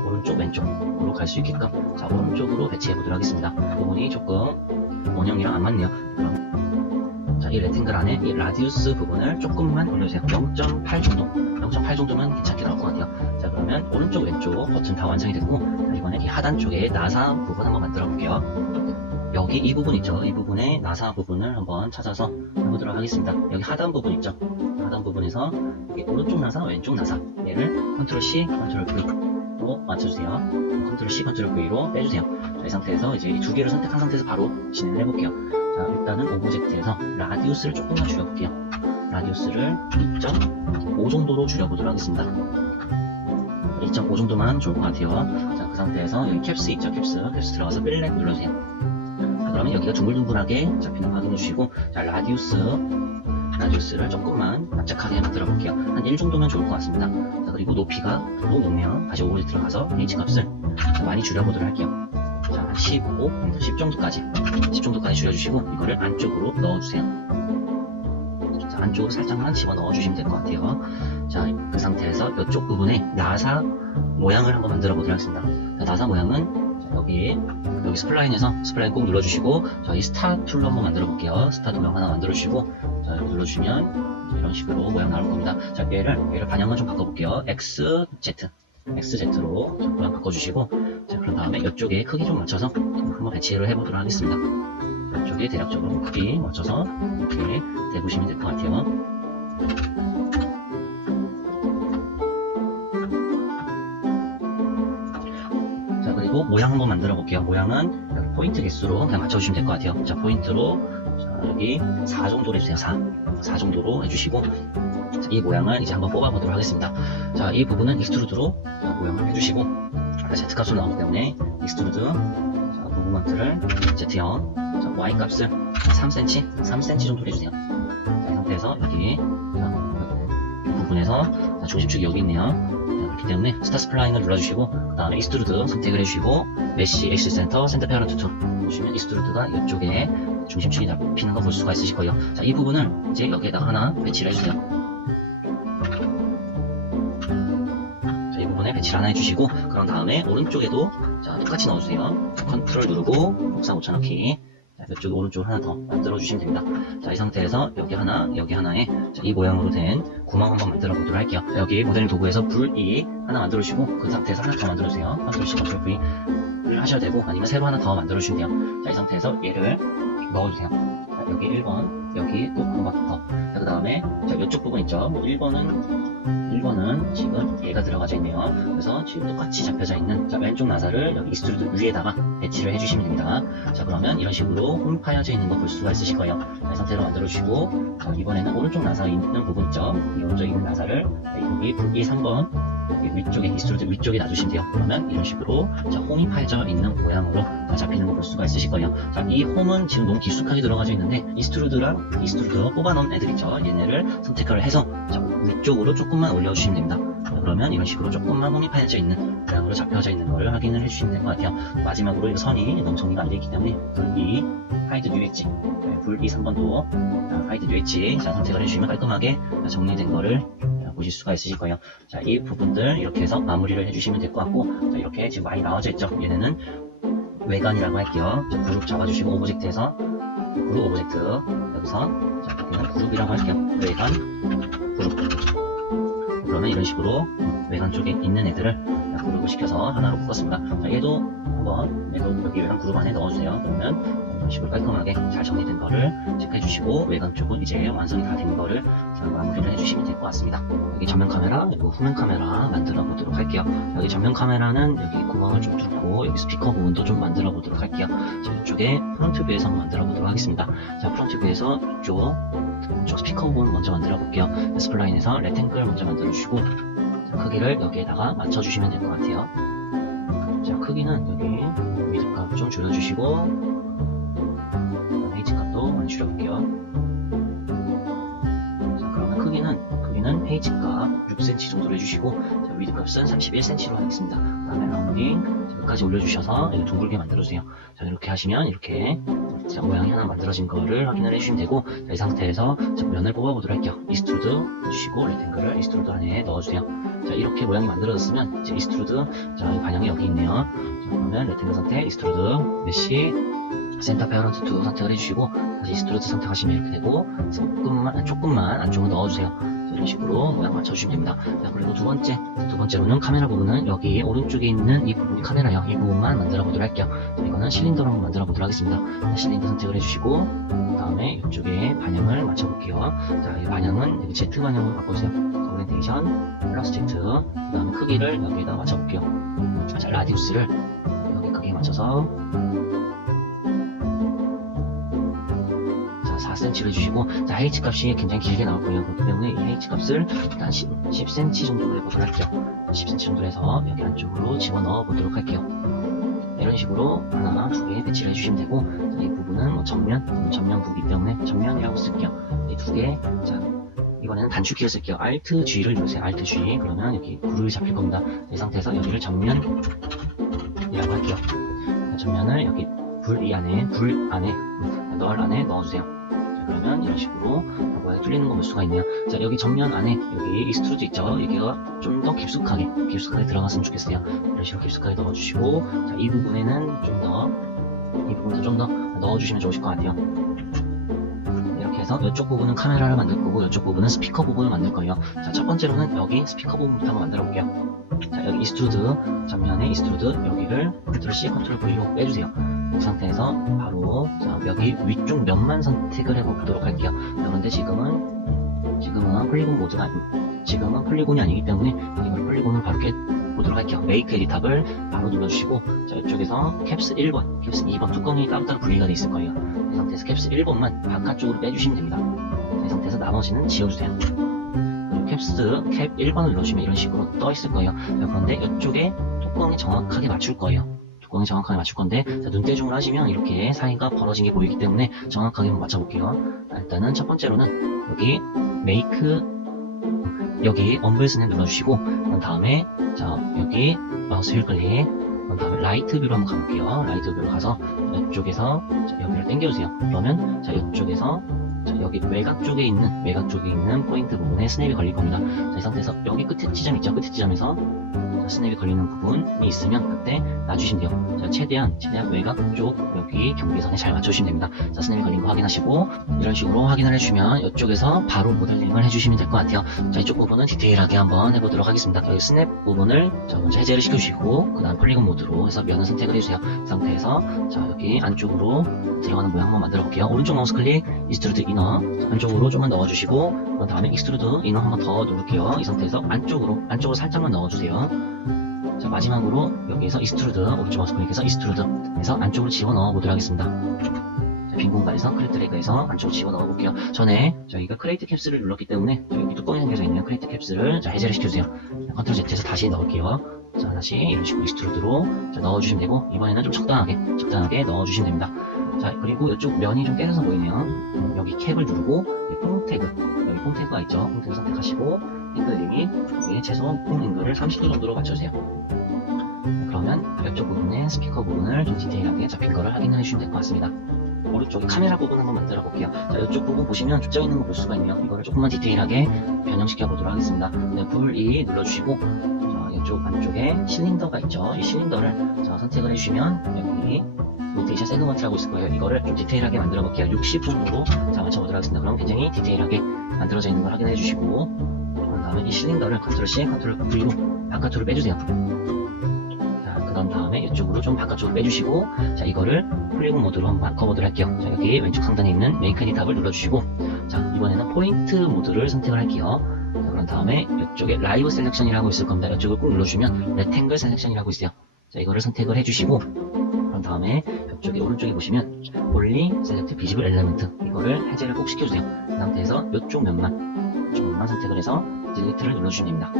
오른쪽 왼쪽으로 갈 수 있게끔, 자, 오른쪽으로 배치해 보도록 하겠습니다. 부분이 조금 원형이랑 안 맞네요. 그럼 자, 이 레탱글 안에 이 라디우스 부분을 조금만 올려주세요. 0.8 정도, 0.8 정도면 괜찮게 나올 것 같아요. 자, 그러면 오른쪽 왼쪽 버튼 다 완성이 됐고, 자, 이번에 이 하단 쪽에 나사 부분 한번 만들어 볼게요. 여기 이 부분 있죠? 이 부분에 나사 부분을 한번 찾아서 해보도록 하겠습니다. 여기 하단 부분 있죠? 하단 부분에서 여기 오른쪽 나사, 왼쪽 나사, 얘를 컨트롤 C, 컨트롤 V로 맞춰주세요. 컨트롤 C, 컨트롤 V로 빼주세요. 자, 이 상태에서 이제 이 두 개를 선택한 상태에서 바로 진행을 해볼게요. 자, 일단은 오브젝트에서 라디우스를 조금만 줄여볼게요. 라디우스를 2.5 정도로 줄여보도록 하겠습니다. 2.5 정도만 좋을 것 같아요. 자, 그 상태에서 여기 캡스 있죠? 캡스 들어가서 필렛 눌러주세요. 자, 그러면 여기가 둥글둥글하게 잡히는 거 확인해 주시고, 자, 라디우스를 조금만 납작하게 만들어 볼게요. 한 1 정도면 좋을 것 같습니다. 자, 그리고 높이가 너무 높으면 다시 오브젝트 들어가서 H 값을 많이 줄여보도록 할게요. 자, 한 15, 10 정도까지 줄여주시고, 이거를 안쪽으로 넣어주세요. 자, 안쪽으로 살짝만 집어 넣어주시면 될 것 같아요. 자, 그 상태에서 이쪽 부분에 나사 모양을 한번 만들어 보도록 하겠습니다. 자, 나사 모양은 자, 여기 스플라인에서 스플라인 꼭 눌러주시고, 저희 스타 툴로 한번 만들어 볼게요. 스타 모양 하나 만들어 주시고, 자, 여기 눌러주시면 이런 식으로 모양 나올 겁니다. 자, 얘를 방향만 좀 바꿔볼게요. XZ로 모양 바꿔주시고, 자, 그런 다음에 이쪽에 크기 좀 맞춰서 한번 배치를 해보도록 하겠습니다. 이쪽에 대략적으로 크기 맞춰서 이렇게 대보시면 될 것 같아요. 자, 그리고 모양 한번 만들어 볼게요. 모양은 여기 포인트 개수로 그냥 맞춰주시면 될 것 같아요. 자, 포인트로 자, 여기 4 정도로 해주세요. 4 정도로 해주시고, 자, 이 모양을 이제 한번 뽑아보도록 하겠습니다. 자, 이 부분은 익스트루드로 모양을 해주시고, Z값으로 나오기 때문에 익스트루드 무브먼트를 Z형, 자, Y값을 3cm 정도 해주세요. 자, 이 상태에서 여기 이 부분에서 중심축이 여기 있네요. 자, 그렇기 때문에 스타 스플라인을 눌러주시고, 그 다음에 익스트루드 선택을 해주시고, 메쉬 엑시 센터 센터 페어런트 2 보시면 익스트루드가 이쪽에 중심축이 잡히는 거 볼 수가 있으실 거예요. 자, 이 부분을 이제 여기에다가 하나 배치를 해주세요. 자, 이 부분에 배치를 하나 해주시고, 그런 다음에 오른쪽에도 자, 똑같이 넣어주세요. 컨트롤 누르고 복사 붙여넣기. 자, 이쪽 오른쪽 하나 더 만들어 주시면 됩니다. 자, 이 상태에서 여기 하나에 자, 이 모양으로 된 구멍 한번 만들어 보도록 할게요. 자, 여기 모델링 도구에서 불이 하나 만들어 주시고, 그 상태에서 하나 더 만들어 주세요. 컨트롤 C, 컨트롤 V를 하셔야 되고, 아니면 새로 하나 더 만들어 주시면 돼요. 자, 이 상태에서 얘를 넣어주세요. 자, 여기 1번, 여기 또 한 번 더. 자, 그 다음에 자, 이쪽 부분 있죠. 1번은 지금 얘가 들어가져 있네요. 그래서 지금 똑같이 잡혀져 있는 자, 왼쪽 나사를 여기 익스트루드 위에다가 배치를 해주시면 됩니다. 자, 그러면 이런 식으로 홈 파여져 있는 거 볼 수가 있으실 거예요. 자, 이 상태로 만들어주시고, 자, 이번에는 오른쪽 나사 있는 부분 있죠. 이 오른쪽 있는 나사를 여기 3번 위쪽에 익스트루드 위쪽에 놔주시면 돼요. 그러면 이런 식으로 자, 홈이 파여져 있는 모양으로 잡히는 거 볼 수가 있으실 거예요. 자, 이 홈은 지금 너무 깊숙하게 들어가져 있는데 익스트루드 뽑아놓은 애들 있죠. 얘네를 선택을 해서 자, 위쪽으로 조금만 올려주시면 됩니다. 자, 그러면 이런 식으로 조금만 홈이 파여져 있는 모양으로 잡혀져 있는 거를 확인을 해주시면 될 것 같아요. 마지막으로 이 선이 너무 정리가 안 되어 있기 때문에 불이 하이드 뉴 엣지, 불이 3번도 하이드 뉴 엣지 선택을 해주시면 깔끔하게 정리된 거를 보실 수가 있으실 거예요. 자, 이 부분들 이렇게 해서 마무리를 해주시면 될 것 같고, 자, 이렇게 지금 많이 나와져 있죠. 얘네는 외관이라고 할게요. 자, 그룹 잡아주시고 오브젝트에서 그룹 오브젝트 여기서 자, 여기는 그룹이라고 할게요. 외관 그룹. 그러면 이런 식으로 외관 쪽에 있는 애들을 그룹을 시켜서 하나로 묶었습니다. 자, 얘도 여기 외관 그룹 안에 넣어주세요. 그러면 이런 식으로 깔끔하게 잘 정리된 거를 체크해 주시고, 외관 쪽은 이제 완성이 다 된 거를 마무리를 해주시면 될 것 같습니다. 여기 전면 카메라, 그리고 후면 카메라 만들어 보도록 할게요. 여기 전면 카메라는 여기 구멍을 좀 뚫고 여기 스피커 부분도 좀 만들어 보도록 할게요. 자, 이쪽에 프론트 뷰에서 한번 만들어 보도록 하겠습니다. 자, 프론트 뷰에서 이쪽 스피커 부분 먼저 만들어 볼게요. 스플라인에서 레탱글 먼저 만들어 주시고, 자, 크기를 여기에다가 맞춰 주시면 될 것 같아요. 자, 크기는 여기 미드값 좀 줄여주시고, H값도 많이 줄여볼게요. 자, 그러면 크기는 H값 6cm 정도로 해주시고, 자, 위드값은 31cm로 하겠습니다. 그 다음에 라운딩 끝까지 올려주셔서 이렇게 둥글게 만들어주세요. 자, 이렇게 하시면 이렇게 자, 모양이 하나 만들어진 거를 확인을 해주시면 되고, 자, 이 상태에서 자, 면을 뽑아보도록 할게요. 이스트루드 해주시고, 레탱글을 이스트루드 안에 넣어주세요. 자, 이렇게 모양이 만들어졌으면 이제 이스트루드 자, 방향이 여기 있네요. 자, 그러면 레탱글 선택, 이스트루드 메쉬 센터 페어런트 2 선택을 해주시고, 다시 이스트루드 선택하시면 이렇게 되고, 조금만 안쪽으로 넣어주세요. 자, 이런 식으로 모양 맞춰주시면 됩니다. 자, 그리고 두 번째로는 카메라 부분은 여기 오른쪽에 있는 이 부분이 카메라예요. 이 부분만 만들어 보도록 할게요. 자, 이거는 실린더로 한번 만들어 보도록 하겠습니다. 자, 실린더 선택을 해주시고 그다음에 이쪽에 반영을 맞춰볼게요. 자, 이 반영은 여기 Z 반영으로 바꿔주세요. 오리엔테이션 플러스 Z, 그다음에 크기를 여기에다 맞춰볼게요. 자, 라디우스를 여기 크기에 맞춰서 4cm를 해주시고, 자, H 값이 굉장히 길게 나올 거예요. 그렇기 때문에 이 H 값을 일단 10cm 정도로 해보도록 할게요. 10cm 정도로 해서 여기 안쪽으로 집어넣어 보도록 할게요. 이런 식으로 하나, 두 개 배치를 해주시면 되고, 자, 이 부분은 뭐 전면 부기 때문에 전면이라고 쓸게요. 이 두 개, 자, 이번에는 단축키를 쓸게요. Alt G를 누르세요. Alt G. 그러면 여기 불이 잡힐 겁니다. 이 상태에서 여기를 전면이라고 할게요. 자, 전면을 여기 불 안에 널 안에 넣어주세요. 자, 그러면 이런 식으로 뭐가 뚫리는 거 볼 수가 있네요. 자, 여기 전면 안에 여기 익스트루드 있죠? 여기가 좀 더 깊숙하게 들어갔으면 좋겠어요. 이런 식으로 깊숙하게 넣어주시고, 자, 이 부분에는 이 부분도 좀 더 넣어주시면 좋으실 것 같아요. 이렇게 해서 이쪽 부분은 카메라를 만들 거고, 이쪽 부분은 스피커 부분을 만들 거예요. 자, 첫 번째로는 여기 스피커 부분부터 한번 만들어 볼게요. 자, 여기 이스트루드, 전면에 이스트루드, 여기를 컨트롤 C, 컨트롤 V로 빼주세요. 이 상태에서 바로, 자, 여기 위쪽 면만 선택을 해보도록 할게요. 그런데 지금은 폴리곤 모드가, 지금은 폴리곤이 아니기 때문에 이걸 폴리곤을 바로 보도록 할게요. 메이크 에디 탑을 바로 눌러주시고, 자, 이쪽에서 캡스 1번, 캡스 2번 뚜껑이 따로따로 분리가 되어 있을 거예요. 이 상태에서 캡스 1번만 바깥쪽으로 빼주시면 됩니다. 자, 이 상태에서 나머지는 지워주세요. 캡 1번을 눌러주시면 이런 식으로 떠 있을 거예요. 자, 그런데 이쪽에 뚜껑이 정확하게 맞출 거예요. 뚜껑이 정확하게 맞출 건데, 자, 눈대중을 하시면 이렇게 사이가 벌어진 게 보이기 때문에 정확하게 한번 맞춰볼게요. 자, 일단은 첫 번째로는 여기 메이크, 여기 엄블 스냅 눌러주시고, 그 다음에 자, 여기 마우스 휠 클릭, 그 다음에 라이트 뷰로 한번 가볼게요. 라이트 뷰로 가서 이쪽에서 자, 여기를 당겨주세요. 그러면 자, 이쪽에서 자, 여기 외곽 쪽에 있는 포인트 부분에 스냅이 걸릴 겁니다. 자, 이 상태에서 여기 끝에 지점 있죠? 끝에 지점에서 자, 스냅이 걸리는 부분이 있으면 그때 놔주시면 돼요. 자, 최대한 외곽 쪽 여기 경계선에 잘 맞춰주시면 됩니다. 자, 스냅이 걸린 거 확인하시고 이런 식으로 확인을 해주시면 이쪽에서 바로 모델링을 해주시면 될 것 같아요. 자, 이쪽 부분은 디테일하게 한번 해보도록 하겠습니다. 여기 스냅 부분을 자, 먼저 해제를 시켜주시고 그 다음 폴리곤 모드로 해서 면을 선택을 해주세요. 이 상태에서 자, 여기 안쪽으로 들어가는 모양 한번 만들어 볼게요. 오른쪽 마우스 클릭 이스트루드 이너 안쪽으로 좀만 넣어주시고 그 다음에 익스트루드 이너 한번 더 누를게요. 이 상태에서 안쪽으로 살짝만 넣어주세요. 자, 마지막으로 여기에서 이스트루드 오른쪽 마우스 클릭해서 이스트루드 해서 안쪽으로 집어넣어 보도록 하겠습니다. 자, 빈 공간에서 클릭 드래그해서 안쪽으로 집어넣어 볼게요. 전에 저희가 크레이트 캡슐을 눌렀기 때문에 여기 뚜껑이 생겨져 있는 크레이트 캡슐을 자, 해제를 시켜주세요. 컨트롤 Z에서 다시 넣을게요. 자, 다시 이런 식으로 익스트루드로 자, 넣어주시면 되고 이번에는 좀 적당하게 넣어주시면 됩니다. 자, 그리고 이쪽 면이 좀 깨져서 보이네요. 여기 캡을 누르고 폼 태그가 있죠. 폼 태그 선택하시고 앵글 리밋 여기 최소 폼 앵글을 30도 정도로 맞춰주세요. 그러면 이쪽 부분에 스피커 부분을 좀 디테일하게 잡힌 거를 확인해 주시면 될 것 같습니다. 오른쪽에 카메라 부분 한번 만들어 볼게요. 자, 이쪽 부분 보시면 숫자 있는 거 볼 수가 있네요. 이거를 조금만 디테일하게 변형시켜 보도록 하겠습니다. 네, V 눌러주시고 자, 이쪽 안쪽에 실린더가 있죠. 이 실린더를 자, 선택을 해주시면 여기 로테이션 세그먼트라고 있을 거예요. 이거를 좀 디테일하게 만들어 볼게요. 60분으로 자, 맞춰보도록 하겠습니다. 그럼 굉장히 디테일하게 만들어져 있는 걸 확인해 주시고 그 다음에 이 실린더를 컨트롤 C, 컨트롤 V로 바깥으로 빼주세요. 자, 그 다음에 이쪽으로 좀 바깥쪽으로 빼주시고 자, 이거를 폴리곤 모드로 한번 바꿔보도록 할게요. 자, 여기 왼쪽 상단에 있는 메이크 에디 탑을 눌러주시고 자, 이번에는 포인트 모드를 선택을 할게요. 자, 그런 다음에 이쪽에 라이브 셀렉션이라고 있을 겁니다. 이쪽을 꾹 눌러주시면 레탱글 셀렉션이라고 있어요. 자, 이거를 선택을 해주시고 그런 다음에 이쪽에 오른쪽에 보시면 Only Select Visible Element 이거를 해제를 꼭 시켜주세요. 그 상태에서 이쪽 면만 선택을 해서 딜리트를 눌러주시면 됩니다.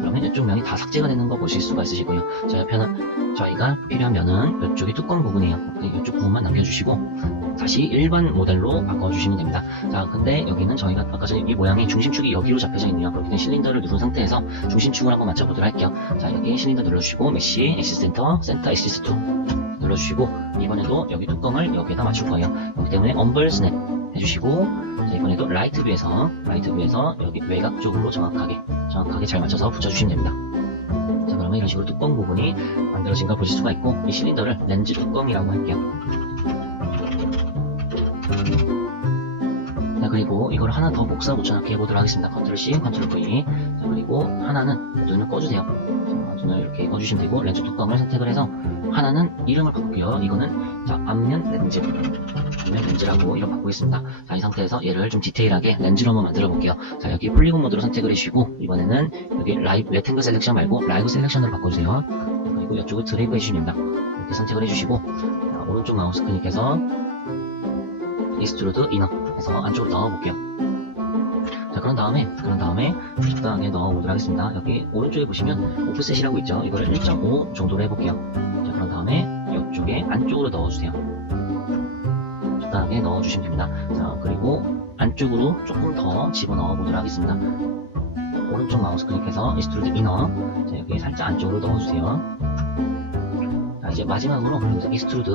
그러면 이쪽 면이 다 삭제가 되는 거 보실 수가 있으시고요. 자, 옆에는 저희가 필요한 면은 이쪽이 뚜껑 부분이에요. 이쪽 부분만 남겨주시고 다시 일반 모델로 바꿔주시면 됩니다. 자, 근데 여기는 저희가 아까 전에 이 모양이 중심축이 여기로 잡혀져 있네요. 그렇기 때문에 실린더를 누른 상태에서 중심축을 한번 맞춰보도록 할게요. 자, 여기 실린더 눌러주시고 메쉬, 엑시스 센터, 엑시스 2 눌러주시고 이번에도 여기 뚜껑을 여기에다 맞출 거예요. 그렇기 때문에 엄블 스냅 해주시고 자, 이번에도 라이트 뷰에서 여기 외곽 쪽으로 정확하게 잘 맞춰서 붙여주시면 됩니다. 자, 그러면 이런 식으로 뚜껑 부분이 만들어진 걸 보실 수가 있고 이 실린더를 렌즈 뚜껑이라고 할게요. 자, 그리고 이걸 하나 더 복사 붙여넣기 해보도록 하겠습니다. 컨트롤 C, 컨트롤 V. 자, 그리고 하나는 눈을 꺼주세요. 자, 눈을 이렇게 꺼주시면 되고, 렌즈 뚜껑을 선택을 해서 하나는 이름을 바꿀게요. 이거는 자, 앞면 렌즈. 앞면 렌즈라고 이름 바꾸겠습니다. 자, 이 상태에서 얘를 좀 디테일하게 렌즈로 한번 만들어 볼게요. 자, 여기 폴리곤 모드로 선택을 해주시고, 이번에는 여기 레탱글 셀렉션 말고 라이브 셀렉션으로 바꿔주세요. 그리고 이쪽을 드래그 해주시면 됩니다. 이렇게 선택을 해주시고, 자, 오른쪽 마우스 클릭해서 익스트루드 이너 해서 안쪽으로 넣어볼게요. 자, 그런 다음에 적당하게 넣어보도록 하겠습니다. 여기 오른쪽에 보시면 오프셋이라고 있죠. 이걸 1.5 정도로 해볼게요. 자, 그런 다음에 이쪽에 안쪽으로 넣어주세요. 적당하게 넣어주시면 됩니다. 자, 그리고 안쪽으로 조금 더 집어넣어 보도록 하겠습니다. 오른쪽 마우스 클릭해서 익스트루드 이너. 자, 여기 살짝 안쪽으로 넣어주세요. 자, 이제 마지막으로 여기서 익스트루드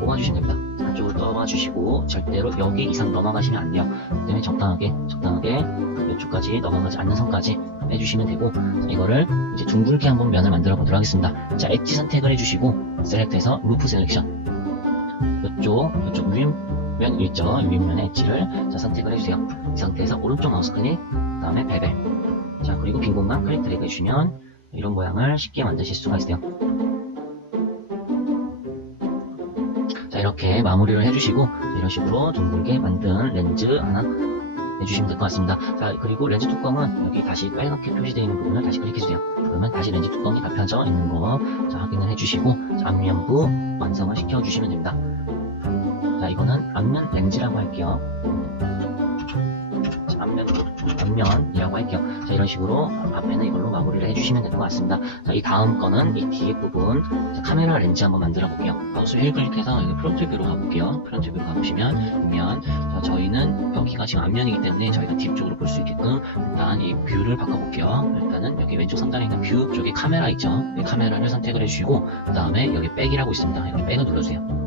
뽑아주시면 됩니다. 안쪽으로 떠봐주시고 절대로 여기 이상 넘어가시면 안 돼요. 그때문에 적당하게 이쪽까지 넘어가지 않는 선까지 해주시면 되고, 자, 이거를 이제 둥글게 한번 면을 만들어 보도록 하겠습니다. 자, 엣지 선택을 해주시고 셀렉트해서 루프 셀렉션. 이쪽 윗면 있죠? 윗면의 엣지를 자, 선택을 해주세요. 이 상태에서 오른쪽 마우스 클릭, 그 다음에 베벨. 자, 그리고 빈 공간 클릭 드래그 해주시면 이런 모양을 쉽게 만드실 수가 있어요. 자, 이렇게 마무리를 해주시고 이런 식으로 둥글게 만든 렌즈 하나 해주시면 될 것 같습니다. 자, 그리고 렌즈 뚜껑은 여기 다시 빨갛게 표시되어 있는 부분을 다시 클릭해주세요. 그러면 다시 렌즈 뚜껑이 다 펴져 있는 거 자, 확인을 해주시고, 자, 앞면부 완성을 시켜주시면 됩니다. 자, 이거는 앞면 렌즈라고 할게요. 자, 앞면이라고 할게요. 자, 이런 식으로 앞에는 이걸로 마무리를 해주시면 될 것 같습니다. 자, 이 다음 거는 이 뒤에 부분 자, 카메라 렌즈 한번 만들어 볼게요. 마우스 휠 클릭해서 여기 프론트 뷰로 가볼게요. 프론트 뷰로 가보시면 뒷면. 자, 저희는 여기가 지금 앞면이기 때문에 저희가 뒤쪽으로 볼 수 있게끔 일단 이 뷰를 바꿔볼게요. 일단은 여기 왼쪽 상단에 있는 뷰 쪽에 카메라 있죠. 이 카메라를 선택을 해주시고 그 다음에 여기 백이라고 있습니다. 여기 백을 눌러주세요.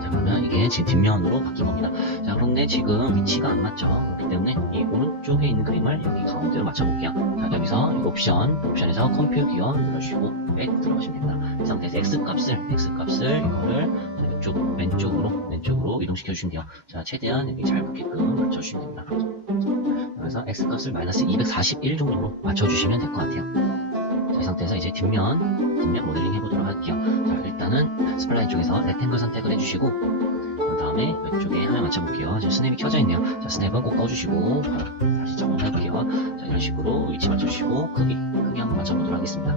자, 그러면 이게 지금 뒷면으로 바뀐 겁니다. 자, 그런데 지금 위치가 안 맞죠. 그렇기 때문에 이 오른쪽에 있는 그림을 여기 가운데로 맞춰볼게요. 자, 여기서 옵션에서 컴퓨터 기어 눌러주시고 백 들어가시면 됩니다. 이 상태에서 X값을 이거를 이쪽 왼쪽으로 이동시켜 주시면 돼요. 자, 최대한 여기 잘 붙게끔 맞춰주시면 됩니다. 그래서 X값을 마이너스 241 정도로 맞춰주시면 될 것 같아요. 자, 이 상태에서 이제 뒷면 모델링 해보도록 할게요. 자, 일단은 스플라인 쪽에서 레탱글 선택을 해주시고 그 다음에 왼쪽에 화면 맞춰볼게요. 지금 스냅이 켜져 있네요. 자, 스냅은 꼭 꺼주시고 다시 적응할게요. 자, 이런 식으로 위치 맞춰주시고 크기 한번 맞춰보도록 하겠습니다.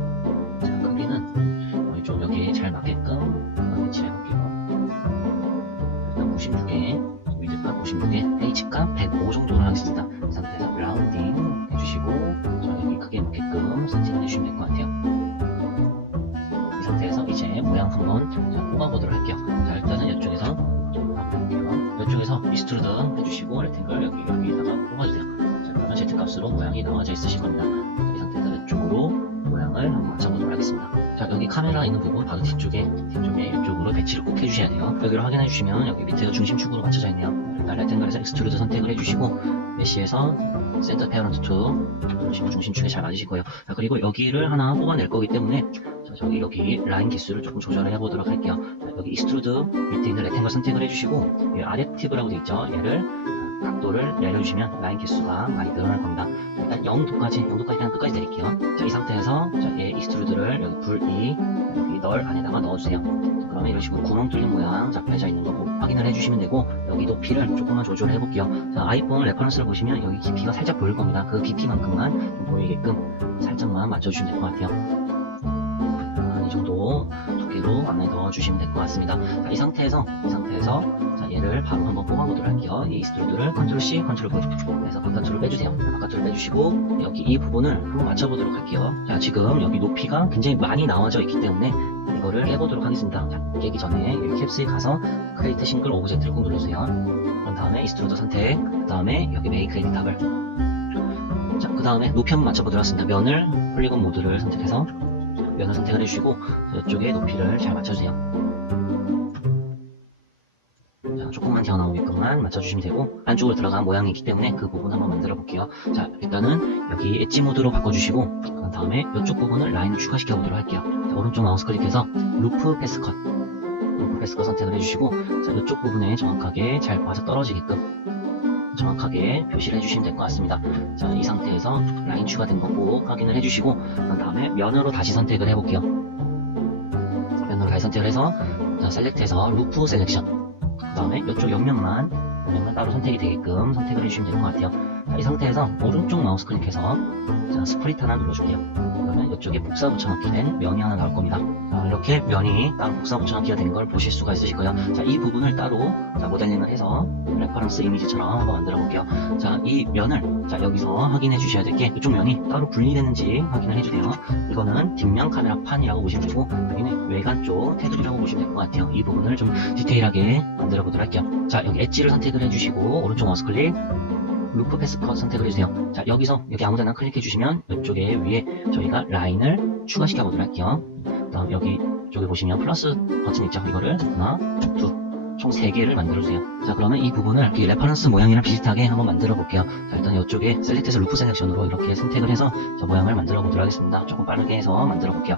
자, 크기는 좀 여기에 잘 맞게끔 배치를 해볼게요. 일단 96개, 위드값 56개, H값 105 정도로 하겠습니다. 이 상태에서 라운딩 해주시고 자, 여기 크게 맞게끔 세팅을 해주시면 될 것 같아요. 이 상태에서 이제 모양 한번 뽑아보도록 할게요. 자, 일단은 이쪽에서 바꿔볼게요. 이쪽에서 익스트루드 해주시고 레탱글 여기다가 뽑아주세요. 자, 그러면 Z값으로 모양이 나와져 있으실 겁니다. 자, 이 상태에서 이쪽으로 모양을 한번 맞춰보도록 하겠습니다. 자, 여기 카메라 있는 부분 바로 뒤쪽에 이쪽으로 배치를 꼭 해주셔야 돼요. 여기를 확인해 주시면 여기 밑에가 중심축으로 맞춰져 있네요. 일단 레탱글에서 익스트루드 선택을 해주시고 메시에서 센터 페어런트 2 누르시면 중심축에 잘 맞으실 거예요. 자, 그리고 여기를 하나 뽑아낼 거기 때문에 자, 여기 라인 개수를 조금 조절을 해보도록 할게요. 자, 여기 익스트루드 밑에 있는 레탱글 선택을 해주시고 아댑티브라고 되어 있죠. 얘를 각도를 내려주시면 라인 개수가 많이 늘어날 겁니다. 일단 0도까지 그냥 끝까지 내릴게요. 자, 이 상태에서 자, 얘 익스트루드를 여기 여기 널 안에다가 넣어주세요. 그러면 이런 식으로 구멍 뚫린 모양 잡혀져 있는 거 확인을 해주시면 되고 여기 높이를 조금만 조절을 해볼게요. 자, 아이폰 레퍼런스를 보시면 여기 깊이가 살짝 보일 겁니다. 그 깊이만큼만 보이게끔 살짝만 맞춰주시면 될 것 같아요. 이 정도 두께로 안에 넣어주시면 될 것 같습니다. 자, 이 상태에서 자, 얘를 바로 한번 뽑아보도록 할게요. 이 익스트루드를 컨트롤 C, 컨트롤 V 해서 바깥으로 빼주세요. 바깥으로 빼주시고 여기 이 부분을 한번 맞춰보도록 할게요. 자, 지금 여기 높이가 굉장히 많이 나와져 있기 때문에 이거를 깨보도록 하겠습니다. 자, 깨기 전에 여기 캡스에 가서 크리에이트 싱글 오브젝트를 꼭 누르세요. 그런 다음에 익스트루드 선택, 그 다음에 여기 메이크 에디터블. 자, 그 다음에 높이 한번 맞춰보도록 하겠습니다. 면을 폴리곤 모드를 선택해서 면을 선택을 해주시고 이쪽에 높이를 잘 맞춰주세요. 자, 조금만 튀어나오게끔만 맞춰주시면 되고 안쪽으로 들어간 모양이기 때문에 그 부분 한번 만들어 볼게요. 자, 일단은 여기 엣지 모드로 바꿔주시고 그 다음에 이쪽 부분을 라인을 추가시켜 보도록 할게요. 자, 오른쪽 마우스 클릭해서 루프 패스컷 선택을 해주시고 자, 이쪽 부분에 정확하게 잘 맞아 떨어지게끔 정확하게 표시를 해주시면 될 것 같습니다. 자, 이 상태에서 라인 추가된 거 꼭 확인을 해주시고, 그 다음에 면으로 다시 선택을 해볼게요. 면으로 다시 선택을 해서, 자, 셀렉트해서 루프 셀렉션. 그 다음에 이쪽 옆면만 따로 선택이 되게끔 선택을 해주시면 될 것 같아요. 자, 이 상태에서 오른쪽 마우스 클릭해서, 자, 스프릿 하나 눌러줄게요. 그러면 이쪽에 복사 붙여넣기 된 면이 하나 나올 겁니다. 자, 이렇게 면이 따로 복사 붙여넣기가 된 걸 보실 수가 있으실 거예요. 자, 이 부분을 따로 자, 모델링을 해서 레퍼런스 이미지처럼 한번 만들어 볼게요. 자, 이 면을 자, 여기서 확인해 주셔야 될 게 이쪽 면이 따로 분리되는지 확인을 해주세요. 이거는 뒷면 카메라 판이라고 보시면 되고, 여기는 외관 쪽 테두리라고 보시면 될 것 같아요. 이 부분을 좀 디테일하게 만들어 보도록 할게요. 자, 여기 엣지를 선택을 해주시고 오른쪽 마우스 클릭, 루프 패스 컷 선택을 해주세요. 자, 여기서 여기 아무데나 클릭해 주시면 이쪽에 위에 저희가 라인을 추가시켜 보도록 할게요. 다음 여기 쪽에 보시면 플러스 버튼 있죠. 이거를 하나, 둘, 총 3개를 만들어 주세요. 자, 그러면 이 부분을 이 레퍼런스 모양이랑 비슷하게 한번 만들어 볼게요. 자, 일단 이쪽에 셀렉트에서 루프 셀렉션으로 이렇게 선택을 해서 자, 모양을 만들어 보도록 하겠습니다. 조금 빠르게 해서 만들어 볼게요.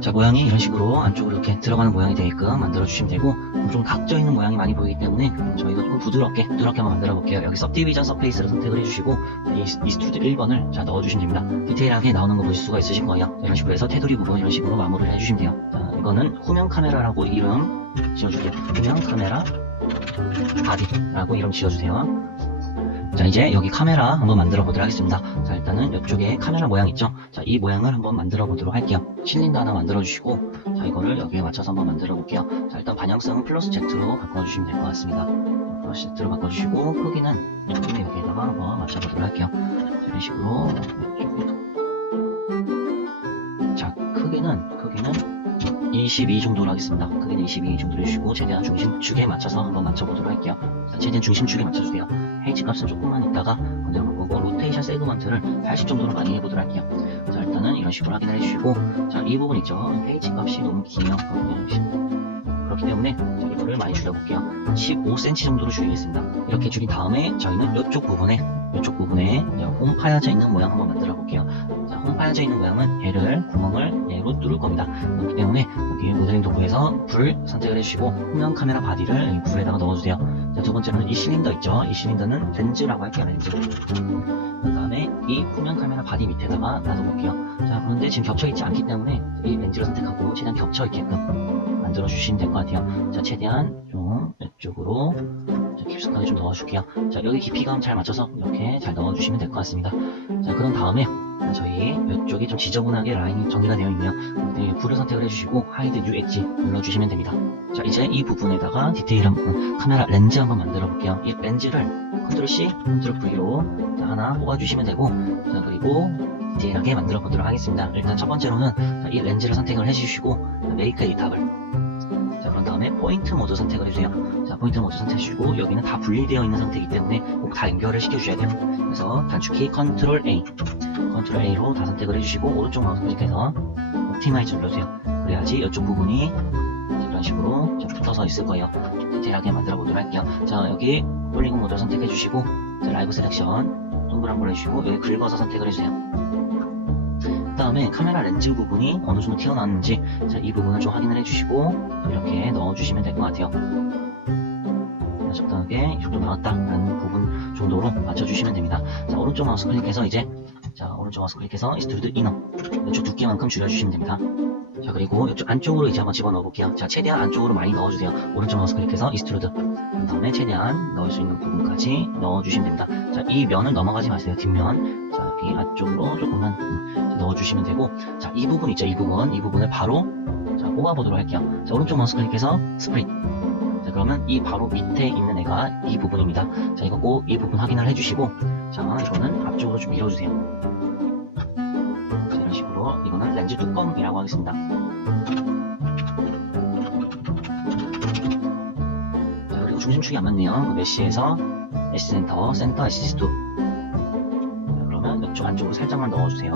자, 모양이 이런 식으로 안쪽으로 이렇게 들어가는 모양이 되게끔 만들어주시면 되고, 좀 각져 있는 모양이 많이 보이기 때문에 저희가 조금 부드럽게 한번 만들어 볼게요. 여기 서브디비전 서페이스를 선택을 해주시고, 이 이스트루드 1번을 자, 넣어주시면 됩니다. 디테일하게 나오는 거 보실 수가 있으실 거예요. 자, 이런 식으로 해서 테두리 부분 이런 식으로 마무리를 해주시면 돼요. 자, 이거는 후면 카메라라고 이름 지어줄게요. 후면 카메라 바디라고 이름 지어주세요. 자, 이제 여기 카메라 한번 만들어 보도록 하겠습니다. 자, 일단은 이쪽에 카메라 모양 있죠? 자, 이 모양을 한번 만들어 보도록 할게요. 실린더 하나 만들어 주시고, 자, 이거를 여기에 맞춰서 한번 만들어 볼게요. 자, 일단 방향성은 플러스 Z로 바꿔주시면 될 것 같습니다. 플러스 Z로 바꿔주시고, 크기는 여기에다가 한번 맞춰보도록 할게요. 자, 이런 식으로 이쪽에도. 자, 크기는 22 정도로 하겠습니다. 크기는 22 정도로 해주시고, 최대한 중심축에 맞춰서 한번 맞춰보도록 할게요. 자, 최대한 중심축에 맞춰주세요. H 값은 조금만 있다가 건드려볼 거고, 로테이션 세그먼트를 80 정도로 많이 해보도록 할게요. 자, 일단은 이런 식으로 확인을 해주시고, 자, 이 부분 있죠? H 값이 너무 기네요. 그렇기 때문에 자, 이거를 많이 줄여볼게요. 15cm 정도로 줄이겠습니다. 이렇게 줄인 다음에 저희는 이쪽 부분에 홈 파여져 있는 모양 한번 만들어 볼게요. 자, 홈 파여져 있는 모양은 얘를 구멍을 얘로 뚫을 겁니다. 그렇기 때문에 여기 모델링 도구에서 불 선택을 해주시고, 후면 카메라 바디를 불에다가 넣어주세요. 자, 두 번째로는 이 실린더 있죠? 이 실린더는 렌즈라고 할게요. 렌즈. 그 다음에 이 후면 카메라 바디 밑에다가 놔둬볼게요. 자, 그런데 지금 겹쳐있지 않기 때문에 이 렌즈를 선택하고 최대한 겹쳐있게끔 만들어주시면 될 것 같아요. 자, 최대한 좀 이쪽으로 깊숙하게 좀 넣어줄게요. 자, 여기 깊이감 잘 맞춰서 이렇게 잘 넣어주시면 될 것 같습니다. 자, 그런 다음에 저희 이쪽이 좀 지저분하게 라인이 정리가 되어 있네요. 불을 선택을 해주시고 하이드 뉴 엣지 눌러주시면 됩니다. 자, 이제 이 부분에다가 디테일한 카메라 렌즈 한번 만들어 볼게요. 이 렌즈를 컨트롤 C, 컨트롤 V로 하나 뽑아주시면 되고, 자, 그리고 디테일하게 만들어 보도록 하겠습니다. 일단 첫 번째로는 이 렌즈를 선택을 해주시고 메이크 에디탑을, 자, 그런 다음에 포인트 모드 선택을 해주세요. 자, 포인트 모드 선택해주시고, 여기는 다 분리되어 있는 상태이기 때문에 꼭 다 연결을 시켜주셔야 돼요. 그래서 단축키 컨트롤 A로 다 선택을 해주시고, 오른쪽 마우스 클릭해서 옵티마이즈 눌러주세요. 그래야지 이쪽 부분이 이런 식으로 좀 붙어서 있을 거예요. 디테일하게 만들어 보도록 할게요. 자, 여기 폴리곤 모드를 선택해 주시고, 자, 라이브 셀렉션 동그란 해주시고, 여기 긁어서 선택을 해주세요. 그 다음에 카메라 렌즈 부분이 어느 정도 튀어나왔는지, 자, 이 부분을 좀 확인을 해주시고 이렇게 넣어주시면 될 것 같아요. 적당하게 이 정도 나왔다라는 부분 정도로 맞춰주시면 됩니다. 자, 오른쪽 마우스 클릭해서 이제 오른쪽 마우스 클릭해서 이스트루드 이너 이쪽 두께만큼 줄여주시면 됩니다. 자, 그리고 이쪽 안쪽으로 이제 한번 집어넣어 볼게요. 자, 최대한 안쪽으로 많이 넣어주세요. 오른쪽 마우스 클릭해서 이스트루드, 그 다음에 최대한 넣을 수 있는 부분까지 넣어주시면 됩니다. 자, 이 면을 넘어가지 마세요. 뒷면. 자, 여기 안쪽으로 조금만 넣어주시면 되고, 자, 이 부분 있죠? 이 부분을 바로 자, 뽑아보도록 할게요. 자, 오른쪽 마우스 클릭해서 스프릿. 자, 그러면 이 바로 밑에 있는 애가 이 부분입니다. 자, 이거 꼭 이 부분 확인을 해주시고, 자, 이거는 앞쪽으로 좀 밀어주세요. 자, 이런 식으로 이거는 렌즈 뚜껑이라고 하겠습니다. 자, 그리고 중심축이 안 맞네요. 메쉬에서 메쉬 센터, 아시스트. 자, 그러면 이쪽 안쪽으로 살짝만 넣어주세요.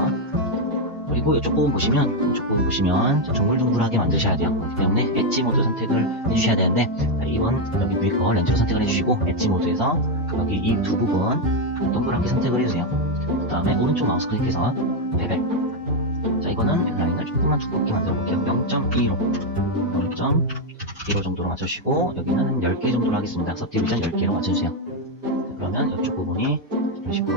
그리고 이쪽 부분 보시면 둥글둥글하게 만드셔야 돼요. 그렇기 때문에 엣지 모드 선택을 해주셔야 되는데, 자, 이번 여기 위에 거 렌즈로 선택을 해주시고 엣지 모드에서 여기 이 두 부분 동그랗게 선택을 해주세요. 그 다음에 오른쪽 마우스 클릭해서 베벨. 자, 이거는 라인을 조금만 두껍게 만들어 볼게요. 0.2로 정도로 맞춰주시고, 여기는 한 10개 정도로 하겠습니다. 서티비전 10개로 맞춰주세요. 자, 그러면 이쪽 부분이 이런 식으로